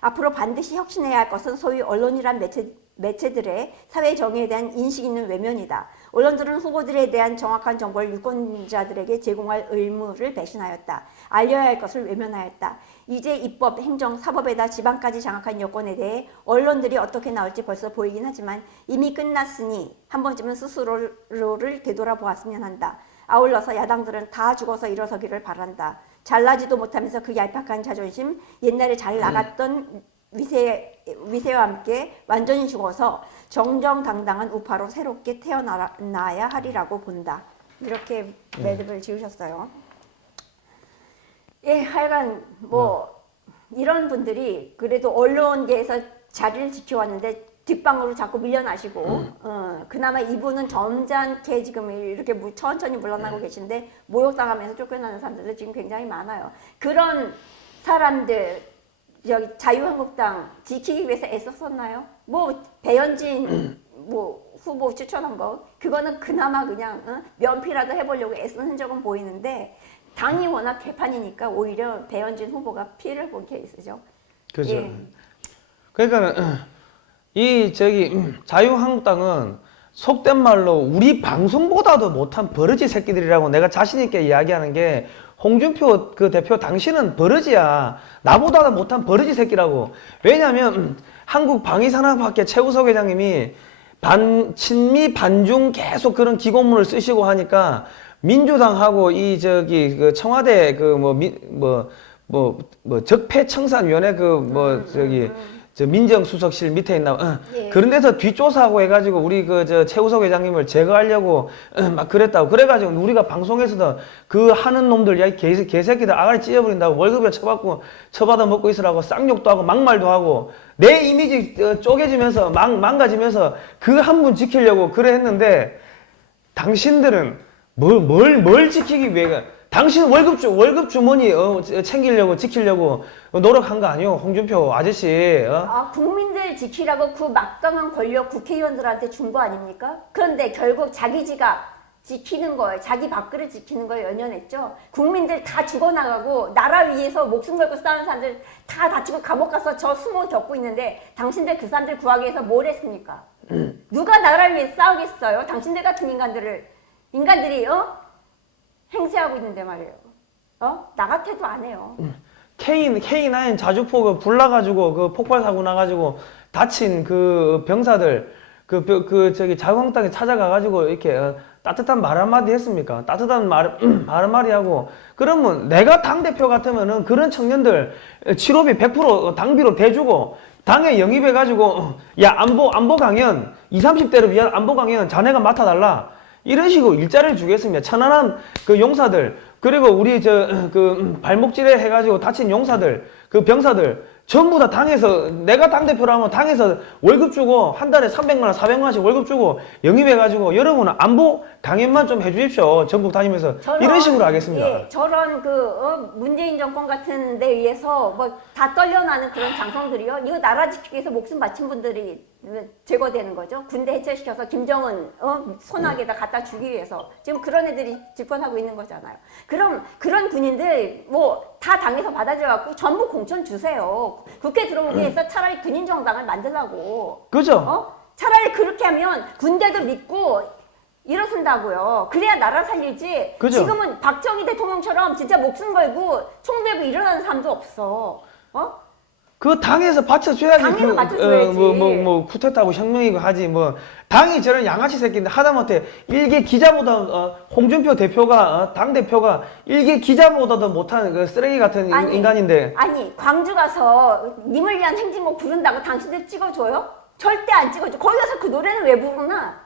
앞으로 반드시 혁신해야 할 것은 소위 언론이란 매체들의 사회 정의에 대한 인식 있는 외면이다. 언론들은 후보들에 대한 정확한 정보를 유권자들에게 제공할 의무를 배신하였다. 알려야 할 것을 외면하였다. 이제 입법, 행정, 사법에다 지방까지 장악한 여권에 대해 언론들이 어떻게 나올지 벌써 보이긴 하지만 이미 끝났으니 한 번쯤은 스스로를 되돌아보았으면 한다. 아울러서 야당들은 다 죽어서 일어서기를 바란다. 잘나지도 못하면서 그 얄팍한 자존심, 옛날에 잘 나갔던 위세와 함께 완전히 죽어서 정정당당한 우파로 새롭게 태어나야 하리라고 본다. 이렇게 매듭을 지으셨어요. 예, 하여간 이런 분들이 그래도 언론계에서 자리를 지켜왔는데 뒷방으로 자꾸 밀려나시고 그나마 이분은 점잖게 지금 이렇게 천천히 물러나고 계신데 모욕당하면서 쫓겨나는 사람들도 지금 굉장히 많아요. 그런 사람들 여기 자유한국당 지키기 위해서 애썼었나요? 배현진 후보 추천한 거 그거는 그나마 그냥 면피라도 해보려고 애쓴 흔적은 보이는데 당이 워낙 개판이니까 오히려 배현진 후보가 피해를 본 케이스죠. 그렇죠. 예. 그러니까는 자유한국당은 속된 말로 우리 방송보다도 못한 버러지 새끼들이라고 내가 자신 있게 이야기하는 게 홍준표 그 대표 당신은 버러지야. 나보다 못한 버러지 새끼라고. 왜냐면 한국 방위산업학회 최우석 회장님이 친미 반중 계속 그런 기고문을 쓰시고 하니까 민주당하고 그 청와대 적폐청산위원회 저 민정수석실 밑에 있나 예. 그런 데서 뒷조사하고 해가지고 우리 그 저 최우석 회장님을 제거하려고 막 그랬다고 그래가지고 우리가 방송에서도 그 하는 놈들 야 이 개새끼들 아가리 찢어버린다고 월급에 처받아 먹고 있으라고 쌍욕도 하고 막말도 하고 내 이미지 쪼개지면서 망가지면서 그 한 분 지키려고 그래 했는데 당신들은 뭘 지키기 위해 당신 월급 주머니 챙기려고 지키려고 노력한 거 아니요 홍준표 아저씨 국민들 지키라고 그 막강한 권력 국회의원들한테 준 거 아닙니까? 그런데 결국 자기 지갑 지키는 거예요. 자기 밥그릇 지키는 거에 연연했죠. 국민들 다 죽어나가고 나라 위해서 목숨 걸고 싸우는 사람들 다 다치고 감옥 가서 저 수모 겪고 있는데 당신들 그 사람들 구하기 위해서 뭘 했습니까? 누가 나라를 위해 싸우겠어요? 당신들 같은 인간들이 행세하고 있는데 말이에요. 나 같아도 안 해요. K9 자주포 그 불나가지고 그 폭발 사고 나가지고 다친 그 병사들 저기 자유한국당에 찾아가가지고 이렇게 따뜻한 말 한마디 했습니까? 따뜻한 말 한마디 하고 그러면 내가 당대표 같으면은 그런 청년들 치료비 100% 당비로 대주고 당에 영입해가지고 야 안보 강연 20, 30대를 위한 안보 강연 자네가 맡아달라 이런 식으로 일자리를 주겠습니다. 천안함 그 용사들 그리고 우리 그 발목질해 해가지고 다친 용사들 그 병사들 전부 다 당에서 내가 당대표라면 당에서 월급 주고 한 달에 300만 원 400만 원씩 월급 주고 영입해가지고 여러분은 안보 강연만 좀 해주십시오. 전국 다니면서 이런 식으로 하겠습니다. 예, 저런 문재인 정권 같은 데 의해서 뭐 다 떨려나는 그런 장성들이요. 이거 나라 지키기 위해서 목숨 바친 분들이 제거되는 거죠. 군대 해체시켜서 김정은 손아귀에다 갖다 주기 위해서 지금 그런 애들이 집권하고 있는 거잖아요. 그럼 그런 군인들 뭐 다 당에서 받아들여갖고 전부 공천 주세요. 국회 들어오기 위해서 차라리 군인 정당을 만들라고. 그죠? 차라리 그렇게 하면 군대도 믿고 일어선다고요. 그래야 나라 살리지. 그죠? 지금은 박정희 대통령처럼 진짜 목숨 걸고 총 들고 일어나는 사람도 없어. 그 당에서 받쳐줘야지. 당에서 받쳐줘야지. 쿠데타고 혁명이고 하지 뭐 당이 저런 양아치 새끼인데 하다못해 일개 기자보다 홍준표 대표가 당 대표가 일개 기자보다도 못한 그 쓰레기 같은 인간인데. 아니 광주 가서 님을 위한 행진곡 부른다고 당신들 찍어줘요? 절대 안 찍어줘. 거기 가서 그 노래는 왜 부르나?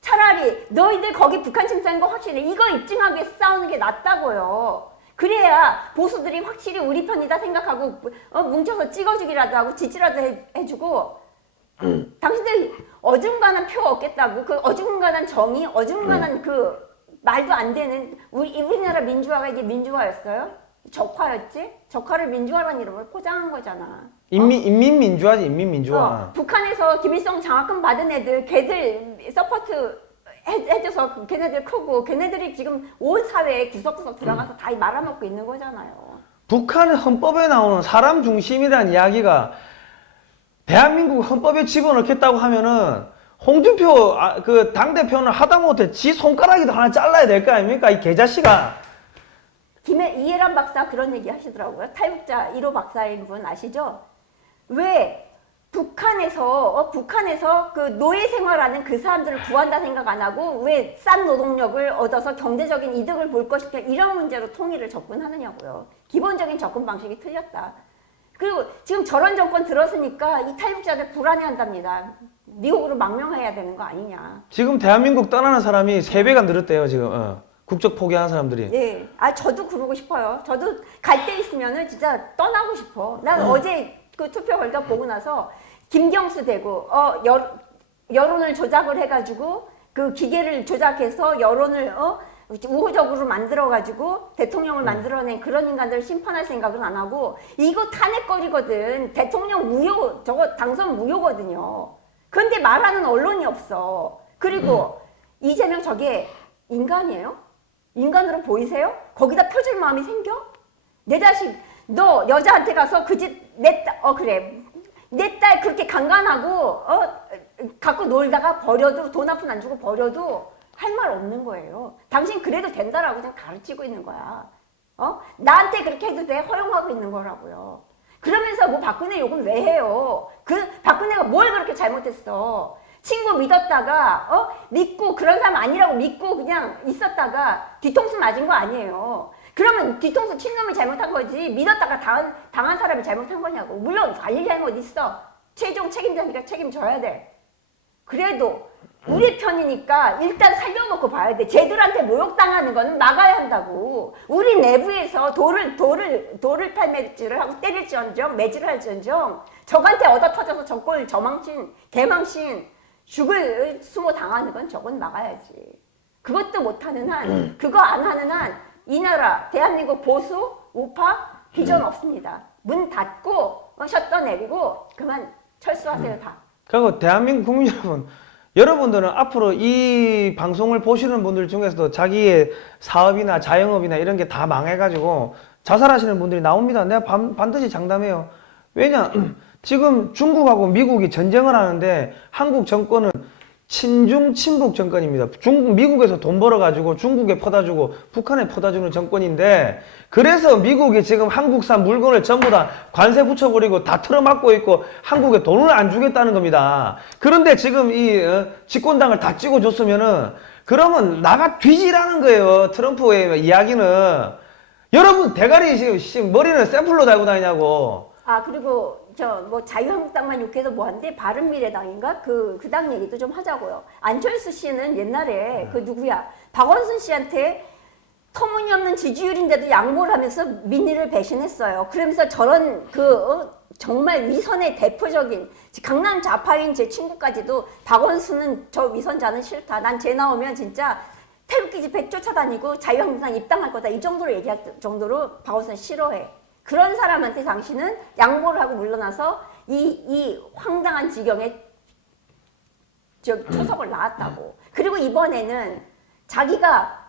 차라리 너희들 거기 북한 침투한 거 확실해. 이거 입증하기 위해 싸우는 게 낫다고요. 그래야 보수들이 확실히 우리 편이다 생각하고 뭉쳐서 찍어주기라도 하고 지지라도 해주고 당신들 어중간한 표 얻겠다고 그 어중간한 정의 어중간한 그 말도 안 되는 우리나라 민주화가 이게 민주화였어요? 적화였지? 적화를 민주화라는 이름을 포장한 거잖아. 인민민주화지 인민민주화. 북한에서 김일성 장학금 받은 애들 걔들 서포트 해줘서 걔네들 크고 걔네들이 지금 온 사회에 구석구석 들어가서 다 말아먹고 있는 거잖아요. 북한 헌법에 나오는 사람 중심이라는 이야기가 대한민국 헌법에 집어넣겠다고 하면은 홍준표 그 당대표는 하다못해 지 손가락이도 하나 잘라야 될 거 아닙니까? 이 개자식아. 이해란 박사 그런 얘기 하시더라고요. 탈북자 1호 박사인 분 아시죠? 왜 북한에서 그 노예 생활하는 그 사람들을 구한다 생각 안 하고 왜 싼 노동력을 얻어서 경제적인 이득을 볼 것인가 이런 문제로 통일을 접근하느냐고요. 기본적인 접근 방식이 틀렸다. 그리고 지금 저런 정권 들었으니까 이 탈북자들 불안해한답니다. 미국으로 망명해야 되는 거 아니냐. 지금 대한민국 떠나는 사람이 3배가 늘었대요 지금. 국적 포기하는 사람들이. 네, 저도 그러고 싶어요. 저도 갈 데 있으면은 진짜 떠나고 싶어. 난 어제 그 투표 결과 보고 나서 김경수 되고 여론을 조작을 해가지고 그 기계를 조작해서 여론을 우호적으로 만들어가지고 대통령을 만들어낸 그런 인간들을 심판할 생각은 안 하고 이거 탄핵거리거든. 대통령 무효 저거 당선 무효거든요. 그런데 말하는 언론이 없어. 그리고 이재명 저게 인간이에요? 인간으로 보이세요? 거기다 펴줄 마음이 생겨? 내 자식 너 여자한테 가서 그 집 내 딸 그래 내 딸 그렇게 강간하고 갖고 놀다가 버려도 돈 한 푼 안 주고 버려도 할 말 없는 거예요. 당신 그래도 된다라고 그냥 가르치고 있는 거야. 나한테 그렇게 해도 돼 허용하고 있는 거라고요. 그러면서 뭐 박근혜 욕은 왜 해요? 그 박근혜가 뭘 그렇게 잘못했어? 친구 믿었다가 믿고 그런 사람 아니라고 믿고 그냥 있었다가 뒤통수 맞은 거 아니에요. 그러면 뒤통수 친 놈이 잘못한 거지 믿었다가 당한 사람이 잘못한 거냐고. 물론 관리 잘못 있어. 최종 책임자니까 책임져야 돼. 그래도 우리 편이니까 일단 살려놓고 봐야 돼. 쟤들한테 모욕당하는 거는 막아야 한다고. 우리 내부에서 돌을 탈매질을 하고 때릴지언정 매질을 할지언정 저한테 얻어 터져서 저꼴 저망신 개망신 죽을 수모 당하는 건 저건 막아야지. 그것도 못하는 한 그거 안 하는 한 이 나라 대한민국 보수 우파 비전 없습니다. 문 닫고 셔터 내리고 그만 철수하세요 다. 그리고 대한민국 국민 여러분, 여러분들은 앞으로 이 방송을 보시는 분들 중에서도 자기의 사업이나 자영업이나 이런 게 다 망해가지고 자살하시는 분들이 나옵니다. 내가 반드시 장담해요. 왜냐? 지금 중국하고 미국이 전쟁을 하는데 한국 정권은 친중 친북 정권입니다. 미국에서 돈 벌어가지고 중국에 퍼다주고 북한에 퍼다주는 정권인데, 그래서 미국이 지금 한국산 물건을 전부 다 관세 붙여버리고 다 틀어막고 있고 한국에 돈을 안 주겠다는 겁니다. 그런데 지금 이 집권당을 다 찍어줬으면은 그러면 나가 뒤지라는 거예요. 트럼프의 이야기는. 여러분 대가리 지금 머리는 샘플로 달고 다니냐고. 아 그리고 저 뭐 자유한국당만 욕해서 뭐한데 바른미래당인가 그 당 얘기도 좀 하자고요. 안철수 씨는 옛날에 그 누구야 박원순 씨한테 터무니없는 지지율인데도 양보를 하면서 민의를 배신했어요. 그러면서 저런 정말 위선의 대표적인 강남 좌파인 제 친구까지도 박원순은 저 위선자는 싫다. 난 쟤 나오면 진짜 태극기 집회 쫓아다니고 자유한국당 입당할 거다. 이 정도로 얘기할 정도로 박원순 싫어해. 그런 사람한테 당신은 양보를 하고 물러나서 이 황당한 지경에 초석을 놨다고. 그리고 이번에는 자기가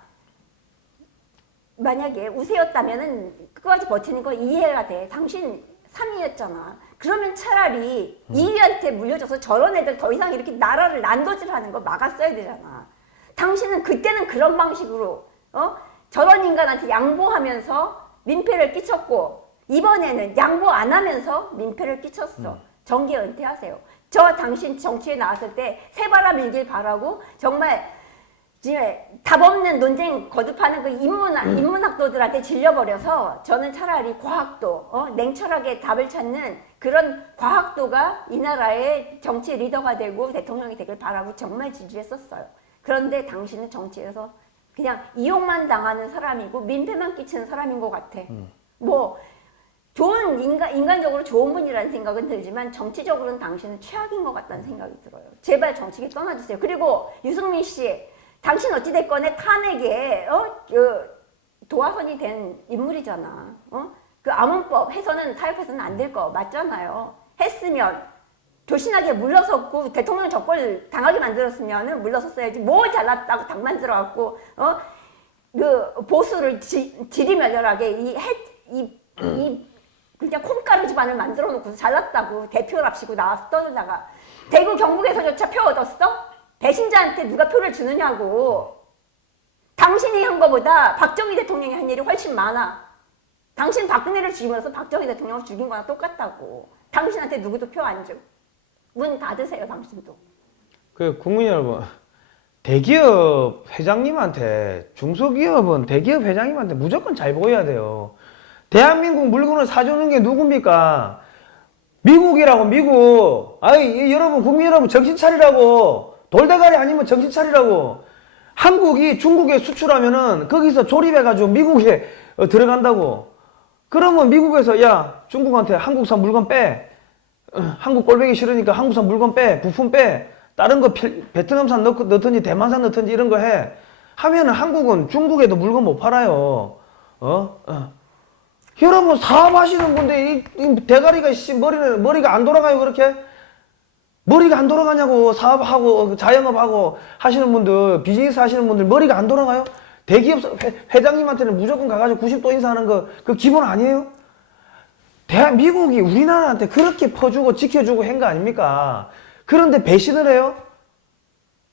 만약에 우세였다면은 끝까지 버티는 거 이해가 돼. 당신 3위였잖아. 그러면 차라리 2위한테 물려줘서 저런 애들 더 이상 이렇게 나라를 난도질하는 거 막았어야 되잖아. 당신은 그때는 그런 방식으로 저런 인간한테 양보하면서 민폐를 끼쳤고, 이번에는 양보 안 하면서 민폐를 끼쳤어. 정계 은퇴하세요. 저 당신 정치에 나왔을 때 새바람 일길 바라고 정말 답 없는 논쟁 거듭하는 그 인문학도들한테 질려버려서 저는 차라리 과학도, 냉철하게 답을 찾는 그런 과학도가 이 나라의 정치 리더가 되고 대통령이 되길 바라고 정말 지지했었어요. 그런데 당신은 정치에서 그냥 이용만 당하는 사람이고 민폐만 끼치는 사람인 것 같아. 뭐 좋은 인간적으로 좋은 분이라는 생각은 들지만 정치적으로는 당신은 최악인 것 같다는 생각이 들어요. 제발 정치계 떠나주세요. 그리고 유승민 씨, 당신 어찌됐건에 탄핵에 도화선이 된 인물이잖아. 그 아문법 해서는 타협해서는 안 될 거 맞잖아요. 했으면 조신하게 물러섰고 대통령 적벌 당하게 만들었으면 물러섰어야지. 뭘 잘났다고 당 만들어갖고 그 보수를 지리멸렬하게 그냥 콩가루 집안을 만들어 놓고서 잘났다고 대표랍시고 나와서 떠들다가 대구 경북에서조차 표 얻었어? 배신자한테 누가 표를 주느냐고. 당신이 한 거보다 박정희 대통령이 한 일이 훨씬 많아. 당신 박근혜를 죽이면서 박정희 대통령을 죽인 거랑 똑같다고. 당신한테 누구도 표 안 줘. 문 닫으세요, 당신도. 그 국민 여러분, 대기업 회장님한테, 중소기업은 대기업 회장님한테 무조건 잘 보여야 돼요. 대한민국 물건을 사주는 게 누굽니까? 미국이라고, 미국. 여러분, 국민 여러분, 정신 차리라고. 돌대가리 아니면 정신 차리라고. 한국이 중국에 수출하면은 거기서 조립해가지고 미국에 들어간다고. 그러면 미국에서 야, 중국한테 한국산 물건 빼. 한국 꼴보기 싫으니까 한국산 물건 빼. 부품 빼. 다른 거 베트남산 넣든지 대만산 넣든지 이런 거 해. 하면은 한국은 중국에도 물건 못 팔아요. 여러분 사업하시는 분들 이 대가리가 머리가 안 돌아가요 그렇게? 머리가 안 돌아가냐고. 사업하고 자영업하고 하시는 분들, 비즈니스 하시는 분들 머리가 안 돌아가요? 대기업 회장님한테는 무조건 가가지고 90도 인사하는 거 그 기본 아니에요? 미국이 우리나라한테 그렇게 퍼주고 지켜주고 한 거 아닙니까? 그런데 배신을 해요?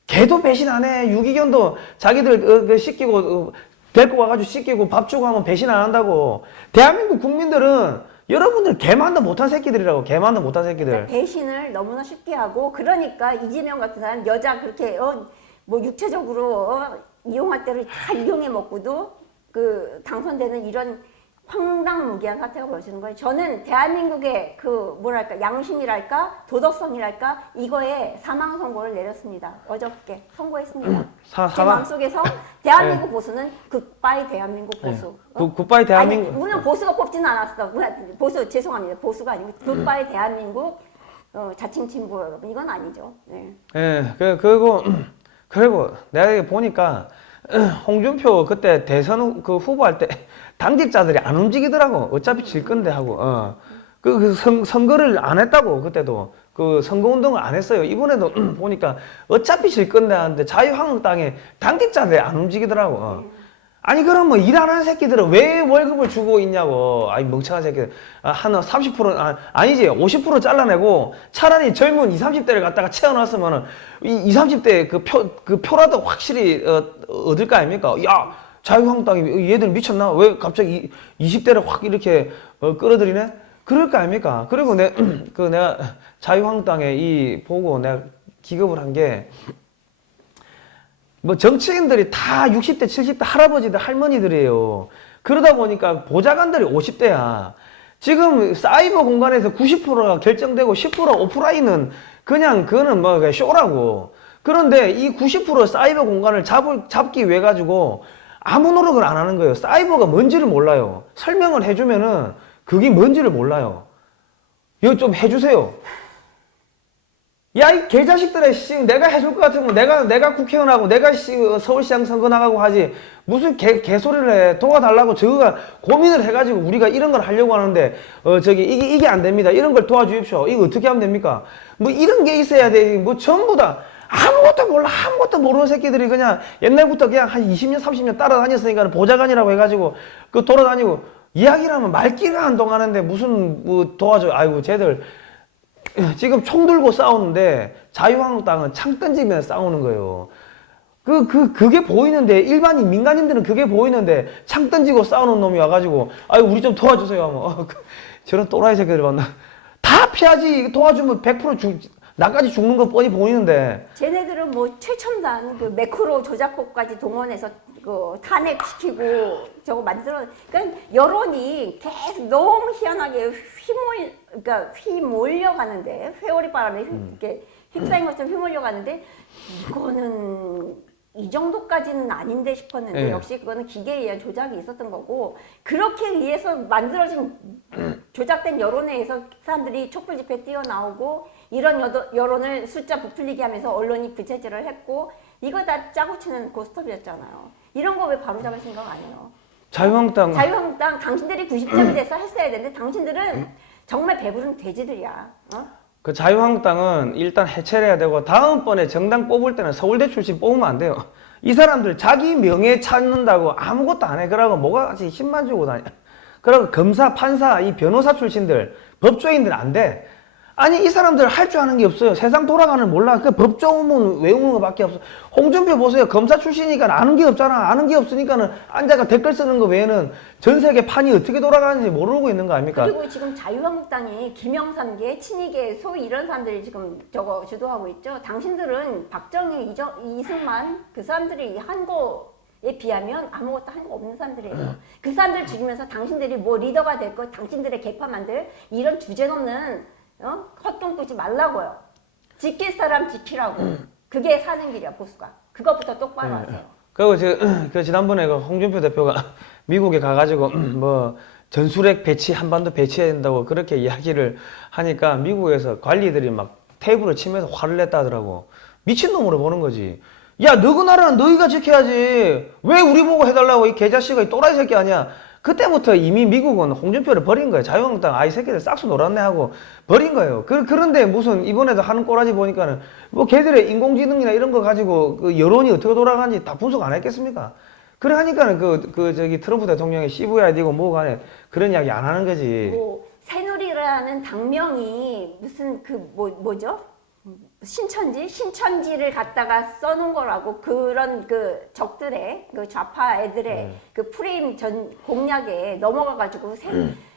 걔도 배신 안 해. 유기견도 자기들 씻기고 데리고 와가지고 씻기고 밥 주고 하면 배신 안 한다고. 대한민국 국민들은 여러분들 개만도 못한 새끼들이라고. 개만도 못한 새끼들. 배신을 너무나 쉽게 하고, 그러니까 이재명 같은 사람 여자 그렇게 뭐 육체적으로 이용할 때를 다 이용해 먹고도 그 당선되는 이런 황당무계한 사태가 벌어지는 거예요. 저는 대한민국의 그 뭐랄까 양심이랄까 도덕성이랄까 이거에 사망 선고를 내렸습니다. 어저께 선고했습니다. 제 마음속에서 대한민국 네. 보수는 굿바이 대한민국 보수. 굿바이 대한민국. 아니, 물론 보수가 뽑지는 않았어. 보수 죄송합니다. 보수가 아니고 굿바이 대한민국 자칭 진보 여러분 이건 아니죠. 네. 예, 그리고 내가 보니까 홍준표 그때 대선 그 후보할 때 당직자들이 안 움직이더라고. 어차피 질 건데 하고. 선거를 안 했다고 그때도 그 선거운동을 안 했어요. 이번에도 보니까 어차피 질 건데 하는데 자유한국당에 당직자들이 안 움직이더라고. 아니 그럼 뭐 일 안 하는 새끼들은 왜 월급을 주고 있냐고. 아이 멍청한 새끼들. 한 30% 아니지 50% 잘라내고 차라리 젊은 20, 30대를 갖다가 채워놨으면은 이 20, 30대 그 표라도 확실히 얻을 거 아닙니까? 야 자유한국당이 얘들 미쳤나? 왜 갑자기 20대를 확 이렇게 끌어들이네? 그럴 거 아닙니까? 그리고 내가 자유한국당에 이 보고 내가 기겁을 한 게 뭐 정치인들이 다 60대, 70대 할아버지들, 할머니들이에요. 그러다 보니까 보좌관들이 50대야. 지금 사이버 공간에서 90%가 결정되고 10% 오프라인은 그냥 그거는 뭐 쇼라고. 그런데 이 90% 사이버 공간을 잡기 위해 가지고 아무 노력을 안 하는 거예요. 사이버가 뭔지를 몰라요. 설명을 해주면은 그게 뭔지를 몰라요. 이거 좀 해주세요. 야, 이 개자식들아, 씨, 내가 해줄 것 같으면 내가 국회의원하고 내가 서울시장 선거 나가고 하지. 무슨 개소리를 해. 도와달라고 저거가 고민을 해가지고 우리가 이런 걸 하려고 하는데, 이게 안 됩니다. 이런 걸 도와주십시오. 이거 어떻게 하면 됩니까? 뭐 이런 게 있어야 돼. 뭐 전부 다 아무것도 몰라. 아무것도 모르는 새끼들이 그냥 옛날부터 그냥 한 20년, 30년 따라다녔으니까 보좌관이라고 해가지고 그 돌아다니고 이야기를 하면 말귀가 안 통하는데 무슨 뭐 도와줘. 아이고, 쟤들. 지금 총 들고 싸우는데 자유한국당은 창 던지면서 싸우는 거예요. 그게 보이는데 일반인 민간인들은 그게 보이는데 창 던지고 싸우는 놈이 와가지고 아유 우리 좀 도와주세요 하면 저런 또라이 새끼들 봤나 다 피하지. 도와주면 100% 나까지 죽는 거 뻔히 보이는데. 쟤네들은 뭐 최첨단 그 매크로 조작법까지 동원해서 그 탄핵시키고 저거 만들어. 그러니까 여론이 계속 너무 희한하게 휘몰려가는데 회오리 바람에 이렇게 휩싸인 것처럼 휘몰려가는데 이거는 이 정도까지는 아닌데 싶었는데 네. 역시 그거는 기계에 의한 조작이 있었던 거고 그렇게 의해서 만들어진 조작된 여론에 의해서 사람들이 촛불 집회에 뛰어나오고 이런 여론을 숫자 부풀리게 하면서 언론이 부채질을 했고 이거 다 짜고 치는 고스톱이었잖아요. 이런 거 왜 바로잡을 생각 안 해요? 자유한국당 당신들이 90점이 돼서 했어야 되는데 당신들은 정말 배부른 돼지들이야. 그 자유한국당은 일단 해체를 해야 되고 다음번에 정당 뽑을 때는 서울대 출신 뽑으면 안 돼요. 이 사람들 자기 명예 찾는다고 아무것도 안 해. 그러고 뭐가 같이 힘만 주고 다녀. 그러고 검사, 판사, 이 변호사 출신들, 법조인들 안 돼. 아니 이 사람들 할 줄 아는 게 없어요. 세상 돌아가는 몰라. 그 법조문 외우는 것밖에 없어. 홍준표 보세요. 검사 출신이니까 아는 게 없잖아. 아는 게 없으니까는 앉아가 댓글 쓰는 거 외에는 전 세계 판이 어떻게 돌아가는지 모르고 있는 거 아닙니까? 그리고 지금 자유한국당이 김영삼계, 친이계, 소위 이런 사람들이 지금 저거 주도하고 있죠. 당신들은 박정희, 이승만 그 사람들이 한 거에 비하면 아무것도 한 거 없는 사람들이에요. 그 사람들 죽이면서 당신들이 뭐 리더가 될 거, 당신들의 개파 만들 이런 주제넘는 헛돈 꾸지 말라고요. 지킬 사람 지키라고. 그게 사는 길이야 보수가. 그것부터 똑바로 하세요. 그리고 지난번에 그 홍준표 대표가 미국에 가가지고 뭐 전술핵 배치 한반도 배치해야 된다고 그렇게 이야기를 하니까 미국에서 관리들이 막 테이블을 치면서 화를 냈다 하더라고. 미친놈으로 보는 거지. 야, 너그 나라는 너희가 지켜야지. 왜 우리 보고 해달라고 이 개자식아, 이 또라이 새끼 아니야. 그때부터 이미 미국은 홍준표를 버린 거예요. 자유한국당 아이 새끼들 싹수 놀았네 하고 버린 거예요. 그런데 무슨 이번에도 하는 꼬라지 보니까는 뭐 걔들의 인공지능이나 이런 거 가지고 그 여론이 어떻게 돌아가는지 다 분석 안 했겠습니까? 그래 하니까는 저기 트럼프 대통령이 CVID고 뭐고 간에 그런 이야기 안 하는 거지. 뭐 새누리라는 당명이 무슨 뭐죠? 신천지를 갖다가 써놓은 거라고 그런 그 적들의 그 좌파 애들의 그 프레임 전 공략에 넘어가가지고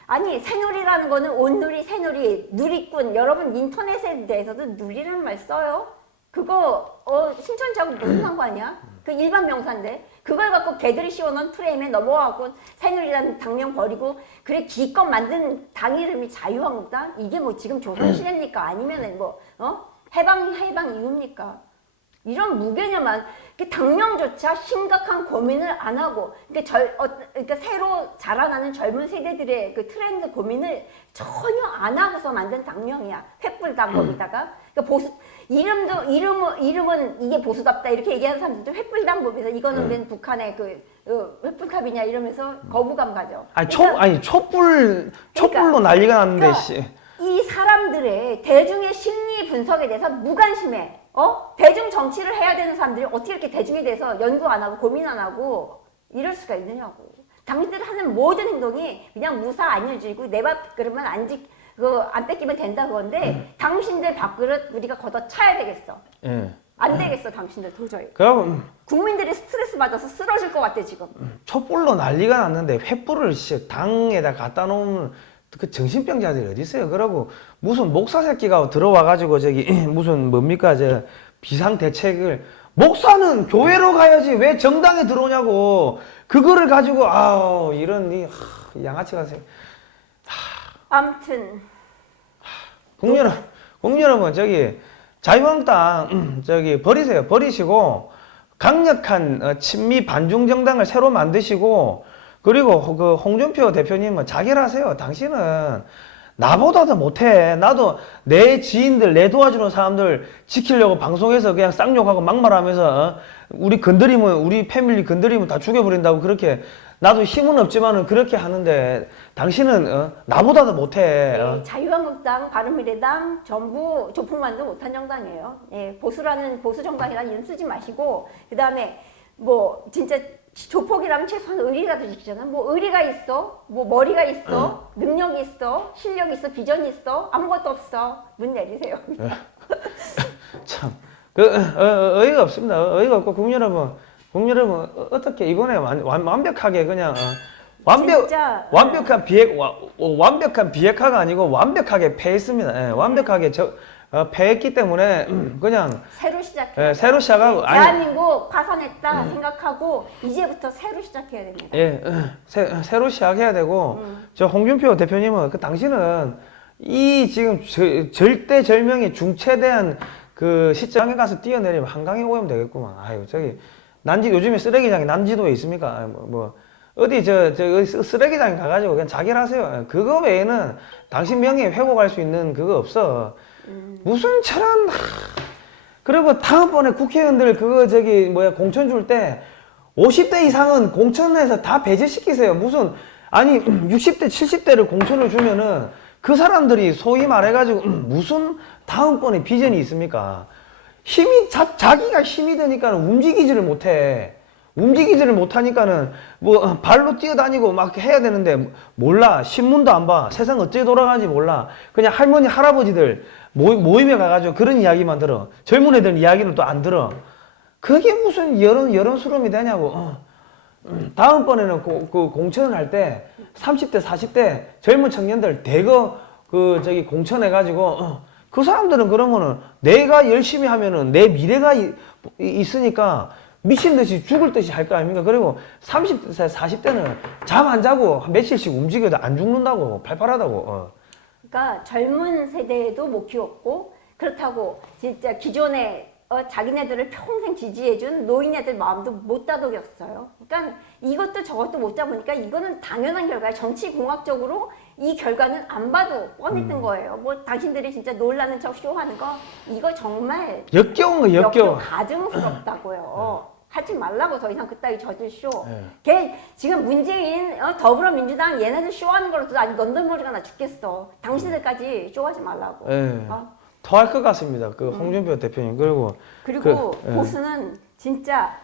아니 새누리라는 거는 온누리, 새누리, 누리꾼 여러분 인터넷에 대해서도 누리라는 말 써요? 그거 신천지하고 무슨 상관이야? 그 일반 명사인데 그걸 갖고 걔들이 씌워놓은 프레임에 넘어가고 새누리당 당명 버리고 그래 기껏 만든 당 이름이 자유한국당? 이게 뭐 지금 조선시대입니까? 아니면은 뭐 해방 이후입니까? 이런 무개념한 당명조차 심각한 고민을 안 하고 그러니까 새로 자라나는 젊은 세대들의 그 트렌드 고민을 전혀 안 하고서 만든 당명이야. 횃불당법이다가 그러니까 이름은 이게 보수답다 이렇게 얘기하는 사람들도 횃불당법에서 이거는 웬 북한의 횃불탑이냐 이러면서 거부감 가져. 촛불로 난리가 났는데 그러니까 이 사람들의 대중의 심리 분석에 대해서 무관심해. 대중 정치를 해야 되는 사람들이 어떻게 이렇게 대중에 대해서 연구 안 하고 고민 안 하고 이럴 수가 있느냐고. 당신들이 하는 모든 행동이 그냥 무사 안일주의고 내 밥그릇만 안 뺏기면 된다 그건데 당신들 밥그릇 우리가 걷어차야 되겠어. 안 되겠어 당신들 도저히. 그럼 국민들이 스트레스 받아서 쓰러질 것 같아 지금. 촛불로 난리가 났는데 횃불을 당에다 갖다 놓으면 그 정신병자들이 어디 있어요? 그러고 무슨 목사 새끼가 들어와가지고 저기 무슨 뭡니까 저 비상 대책을 목사는 교회로 가야지 왜 정당에 들어오냐고 그거를 가지고 이런 양아치 같은 아무튼 국민 여러분 저기 자유한국당 저기 버리시고 강력한 친미 반중 정당을 새로 만드시고 그리고 그 홍준표 대표님은 자결하세요. 당신은 나보다도 못해. 나도 내 지인들, 내 도와주는 사람들 지키려고 방송에서 그냥 쌍욕하고 막말하면서 우리 패밀리 건드리면 다 죽여버린다고 그렇게 나도 힘은 없지만은 그렇게 하는데 당신은 나보다도 못해. 자유한국당, 바른미래당 전부 조폭만도 못한 정당이에요. 보수라는 보수 정당이라는 이름 쓰지 마시고 그 다음에 뭐 진짜 조폭이라면 최소한 의리라도 지키잖아. 뭐 의리가 있어, 뭐 머리가 있어, 능력이 있어, 실력이 있어, 비전이 있어, 아무것도 없어. 문 내리세요. 참, 어이가 없습니다. 어이가 없고 국민 여러분 어떻게 이번에 완벽하게 그냥 완벽한 비핵화가 아니고 완벽하게 패했습니다. 완벽하게 패했기 때문에 그냥 새로 시작하고 대한민국 파산했다 생각하고 이제부터 새로 시작해야 됩니다. 새로 시작해야 되고 저 홍준표 대표님은 당신은 이 지금 절대절명의 중체대한 그 시장에 가서 뛰어내리면 한강에 오면 되겠구만. 저기 요즘에 쓰레기장이 난지도에 있습니까? 어디 쓰레기장에 가가지고 그냥 자결하세요. 그거 외에는 당신 명예 회복할 수 있는 그거 없어. 무슨 저런 그리고 다음번에 국회의원들 공천 줄 때 50대 이상은 공천에서 다 배제시키세요. 60대 70대를 공천을 주면은 그 사람들이 소위 말해가지고 무슨 다음번에 비전이 있습니까? 자기가 힘이 드니까 움직이지를 못해. 움직이지를 못하니까는 발로 뛰어다니고 막 해야 되는데 몰라. 신문도 안 봐. 세상 어떻게 돌아가는지 몰라. 그냥 할머니 할아버지들 모임에 가가지고 그런 이야기만 들어. 젊은 애들 이야기는 또 안 들어. 그게 무슨 여론 수렴이 되냐고. 다음번에는 그 공천을 할 때 30대 40대 젊은 청년들 대거 공천해가지고 그 사람들은 그러면은 내가 열심히 하면은 내 미래가 있으니까 미친 듯이 죽을 듯이 할 거 아닙니까? 그리고 30대, 40대는 잠 안 자고 며칠씩 움직여도 안 죽는다고, 팔팔하다고. 그러니까 젊은 세대도 못 키웠고 그렇다고 진짜 기존에 자기네들을 평생 지지해준 노인네들 마음도 못 다독였어요. 그러니까 이것도 저것도 못 잡으니까 이거는 당연한 결과예요. 정치공학적으로 이 결과는 안 봐도 뻔했던 거예요. 당신들이 진짜 놀라는 척 쇼하는 거 이거 정말 역겨운 거 역겨워. 가증스럽다고요. 하지 말라고 더 이상 그따위 저질 쇼. 걔 지금 문재인 더불어민주당 얘네들 쇼하는 거로도 아직 넌덜머리가 나 죽겠어. 당신들까지 쇼하지 말라고. 더 할 것 같습니다. 홍준표 대표님. 그리고 보수는 진짜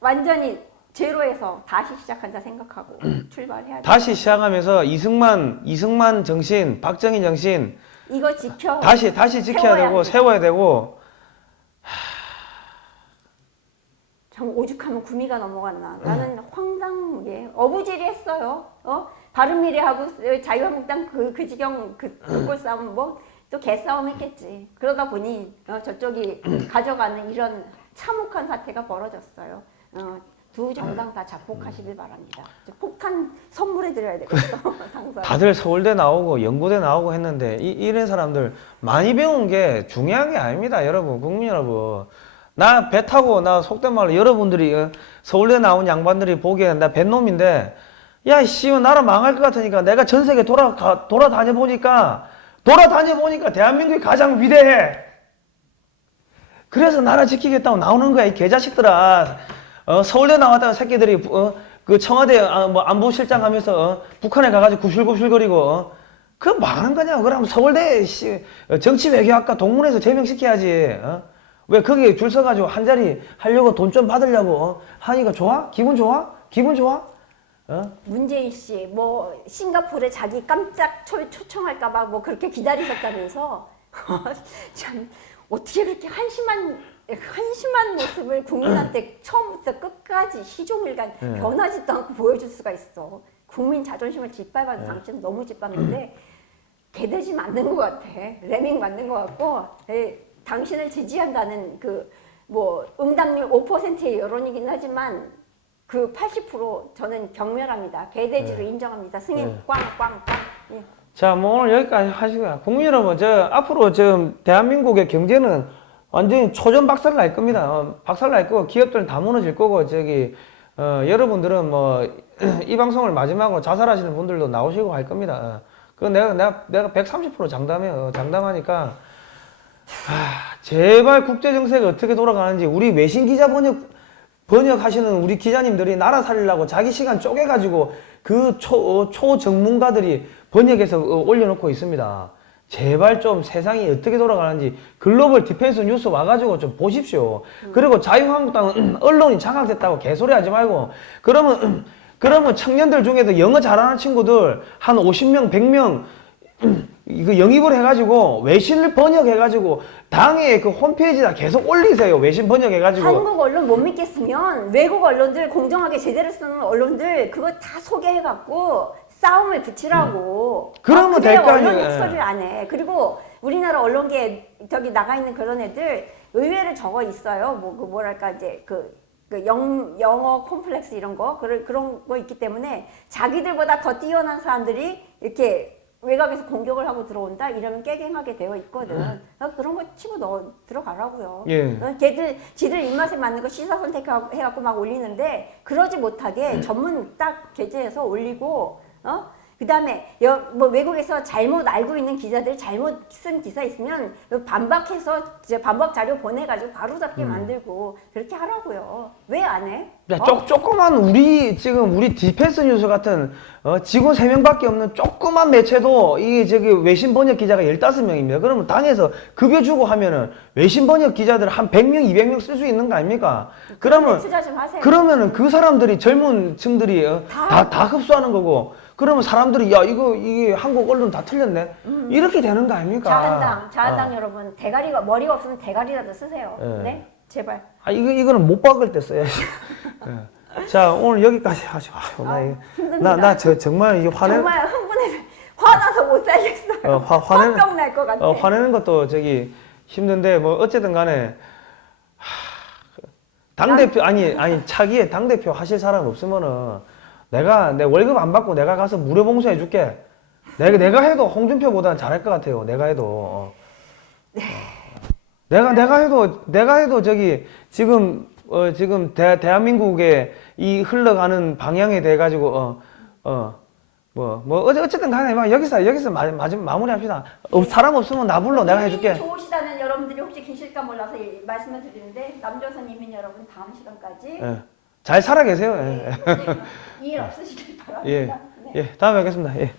완전히 제로에서 다시 시작한다 생각하고 출발해야 돼. 다시 시작하면서 이승만 정신, 박정희 정신 이거 지켜. 다시 지켜야 되고 세워야 되고. 참 오죽하면 구미가 넘어갔나. 나는 황당하게 어부지리했어요. 바른미래하고 자유한국당 그 지경 꼴 싸움 또 개싸움 했겠지. 그러다 보니 저쪽이 가져가는 이런 참혹한 사태가 벌어졌어요. 두 정당 다 작복하시길 바랍니다. 폭탄 선물해 드려야 되겠어. 당선. 다들 서울대 나오고 연고대 나오고 했는데 이런 사람들 많이 배운 게 중요한 게 아닙니다. 여러분, 국민 여러분. 나 배 타고 나 속된 말로 여러분들이 서울대 나온 양반들이 보기에는 나 뱃놈인데 야 씨 나라 망할 것 같으니까 내가 전 세계 돌아다녀 보니까 대한민국이 가장 위대해. 그래서 나라 지키겠다고 나오는 거야 이 개자식들아. 서울대 나왔다가 새끼들이 그 청와대 뭐 안보실장 하면서 북한에 가가지고 구실구실거리고 그 뭐 하는 거냐? 그럼 서울대 정치외교학과 동문회에서 제명시켜야지. 왜 거기 줄 서가지고 한 자리 하려고 돈 좀 받으려고 하니까 좋아? 기분 좋아? 기분 좋아? 문재인 씨, 뭐 싱가포르에 자기 깜짝 초청할까봐 뭐 그렇게 기다리셨다면서 참 어떻게 그렇게 한심한 모습을 국민한테 처음부터 끝까지 희종일관 변하지도 않고 보여줄 수가 있어. 국민 자존심을 짓밟아도 당신은 너무 짓밟는데 개돼지 맞는 것 같아. 레밍 맞는 것 같고 당신을 지지한다는 그 뭐 응답률 5%의 여론이긴 하지만 그 80% 저는 경멸합니다. 개돼지로 인정합니다. 승인 꽝꽝꽝. 예. 자, 뭐 오늘 여기까지 하시고요. 국민 여러분, 앞으로 지금 대한민국의 경제는 완전히 초전 박살 날 겁니다. 박살 날 거고 기업들은 다 무너질 거고 여러분들은 뭐 이 방송을 마지막으로 자살하시는 분들도 나오시고 할 겁니다. 그 내가 130% 장담해요. 장담하니까 제발 국제 정세가 어떻게 돌아가는지 우리 외신 기자 번역하시는 우리 기자님들이 나라 살리려고 자기 시간 쪼개가지고 그 초전문가들이 번역해서 올려놓고 있습니다. 제발 좀 세상이 어떻게 돌아가는지 글로벌 디펜스 뉴스 와가지고 좀 보십시오. 그리고 자유한국당은 언론이 장악됐다고 개소리 하지 말고 그러면 청년들 중에도 영어 잘하는 친구들 한 50명, 100명 이거 영입을 해가지고 외신을 번역해가지고 당의 그 홈페이지에다 계속 올리세요. 외신 번역해가지고. 한국 언론 못 믿겠으면 외국 언론들 공정하게 제대로 쓰는 언론들 그거 다 소개해갖고 싸움을 붙이라고. 그러면 될 거 아니에요. 언론 소리를 안 해. 그리고 우리나라 언론계에 저기 나가 있는 그런 애들 의외로 적어 있어요. 뭐 그 뭐랄까 이제 영어 콤플렉스 이런 거 그런 거 있기 때문에 자기들보다 더 뛰어난 사람들이 이렇게 외곽에서 공격을 하고 들어온다 이러면 깨갱하게 되어 있거든. 그런 거 치고 들어가라고요. 예. 지들 입맛에 맞는 거 시사 선택해갖고 막 올리는데 그러지 못하게 전문 딱 게재해서 올리고 그 다음에 뭐 외국에서 잘못 알고 있는 기자들 잘못 쓴 기사 있으면 반박해서 반박 자료 보내가지고 바로잡게 만들고 그렇게 하라고요. 왜 안 해? 야, 조그만 우리 디펜스 뉴스 같은 직원 3명밖에 없는 조그만 매체도 외신 번역 기자가 15명입니다. 그러면 당에서 급여 주고 하면은 외신 번역 기자들 한 100명, 200명 쓸 수 있는 거 아닙니까? 투자 좀 하세요. 그러면은 그 사람들이 젊은 층들이 다 흡수하는 거고 그러면 사람들이 이게 한국 언론 다 틀렸네. 이렇게 되는 거 아닙니까? 자한당 여러분 머리가 없으면 대가리라도 쓰세요. 네? 제발. 이거는 못 박을 때 써야지. 예. 자, 오늘 여기까지 하시고. 나 정말 이게 정말 화나서 못 살겠어요. 화병 날 것 같아. 화내는 것도 힘든데 뭐 어쨌든 간에 당대표 차기에 당대표 하실 사람 없으면은 내 월급 안 받고 내가 가서 무료 봉사해 줄게. 내가 해도 홍준표보다는 잘할 것 같아요. 내가 해도. 내가 해도 지금 대한민국의 이 흘러가는 방향에 대해 가지고 어쨌든 간에 여기서 마무리합시다. 사람 없으면 나 불러 내가 해줄게. 좋으시다는 여러분들이 혹시 계실까 몰라서 말씀을 드리는데 남조선 이민 여러분 다음 시간까지 잘 살아 계세요. 일 없으시길 바랍니다. 예, 다음에 뵙겠습니다. 예.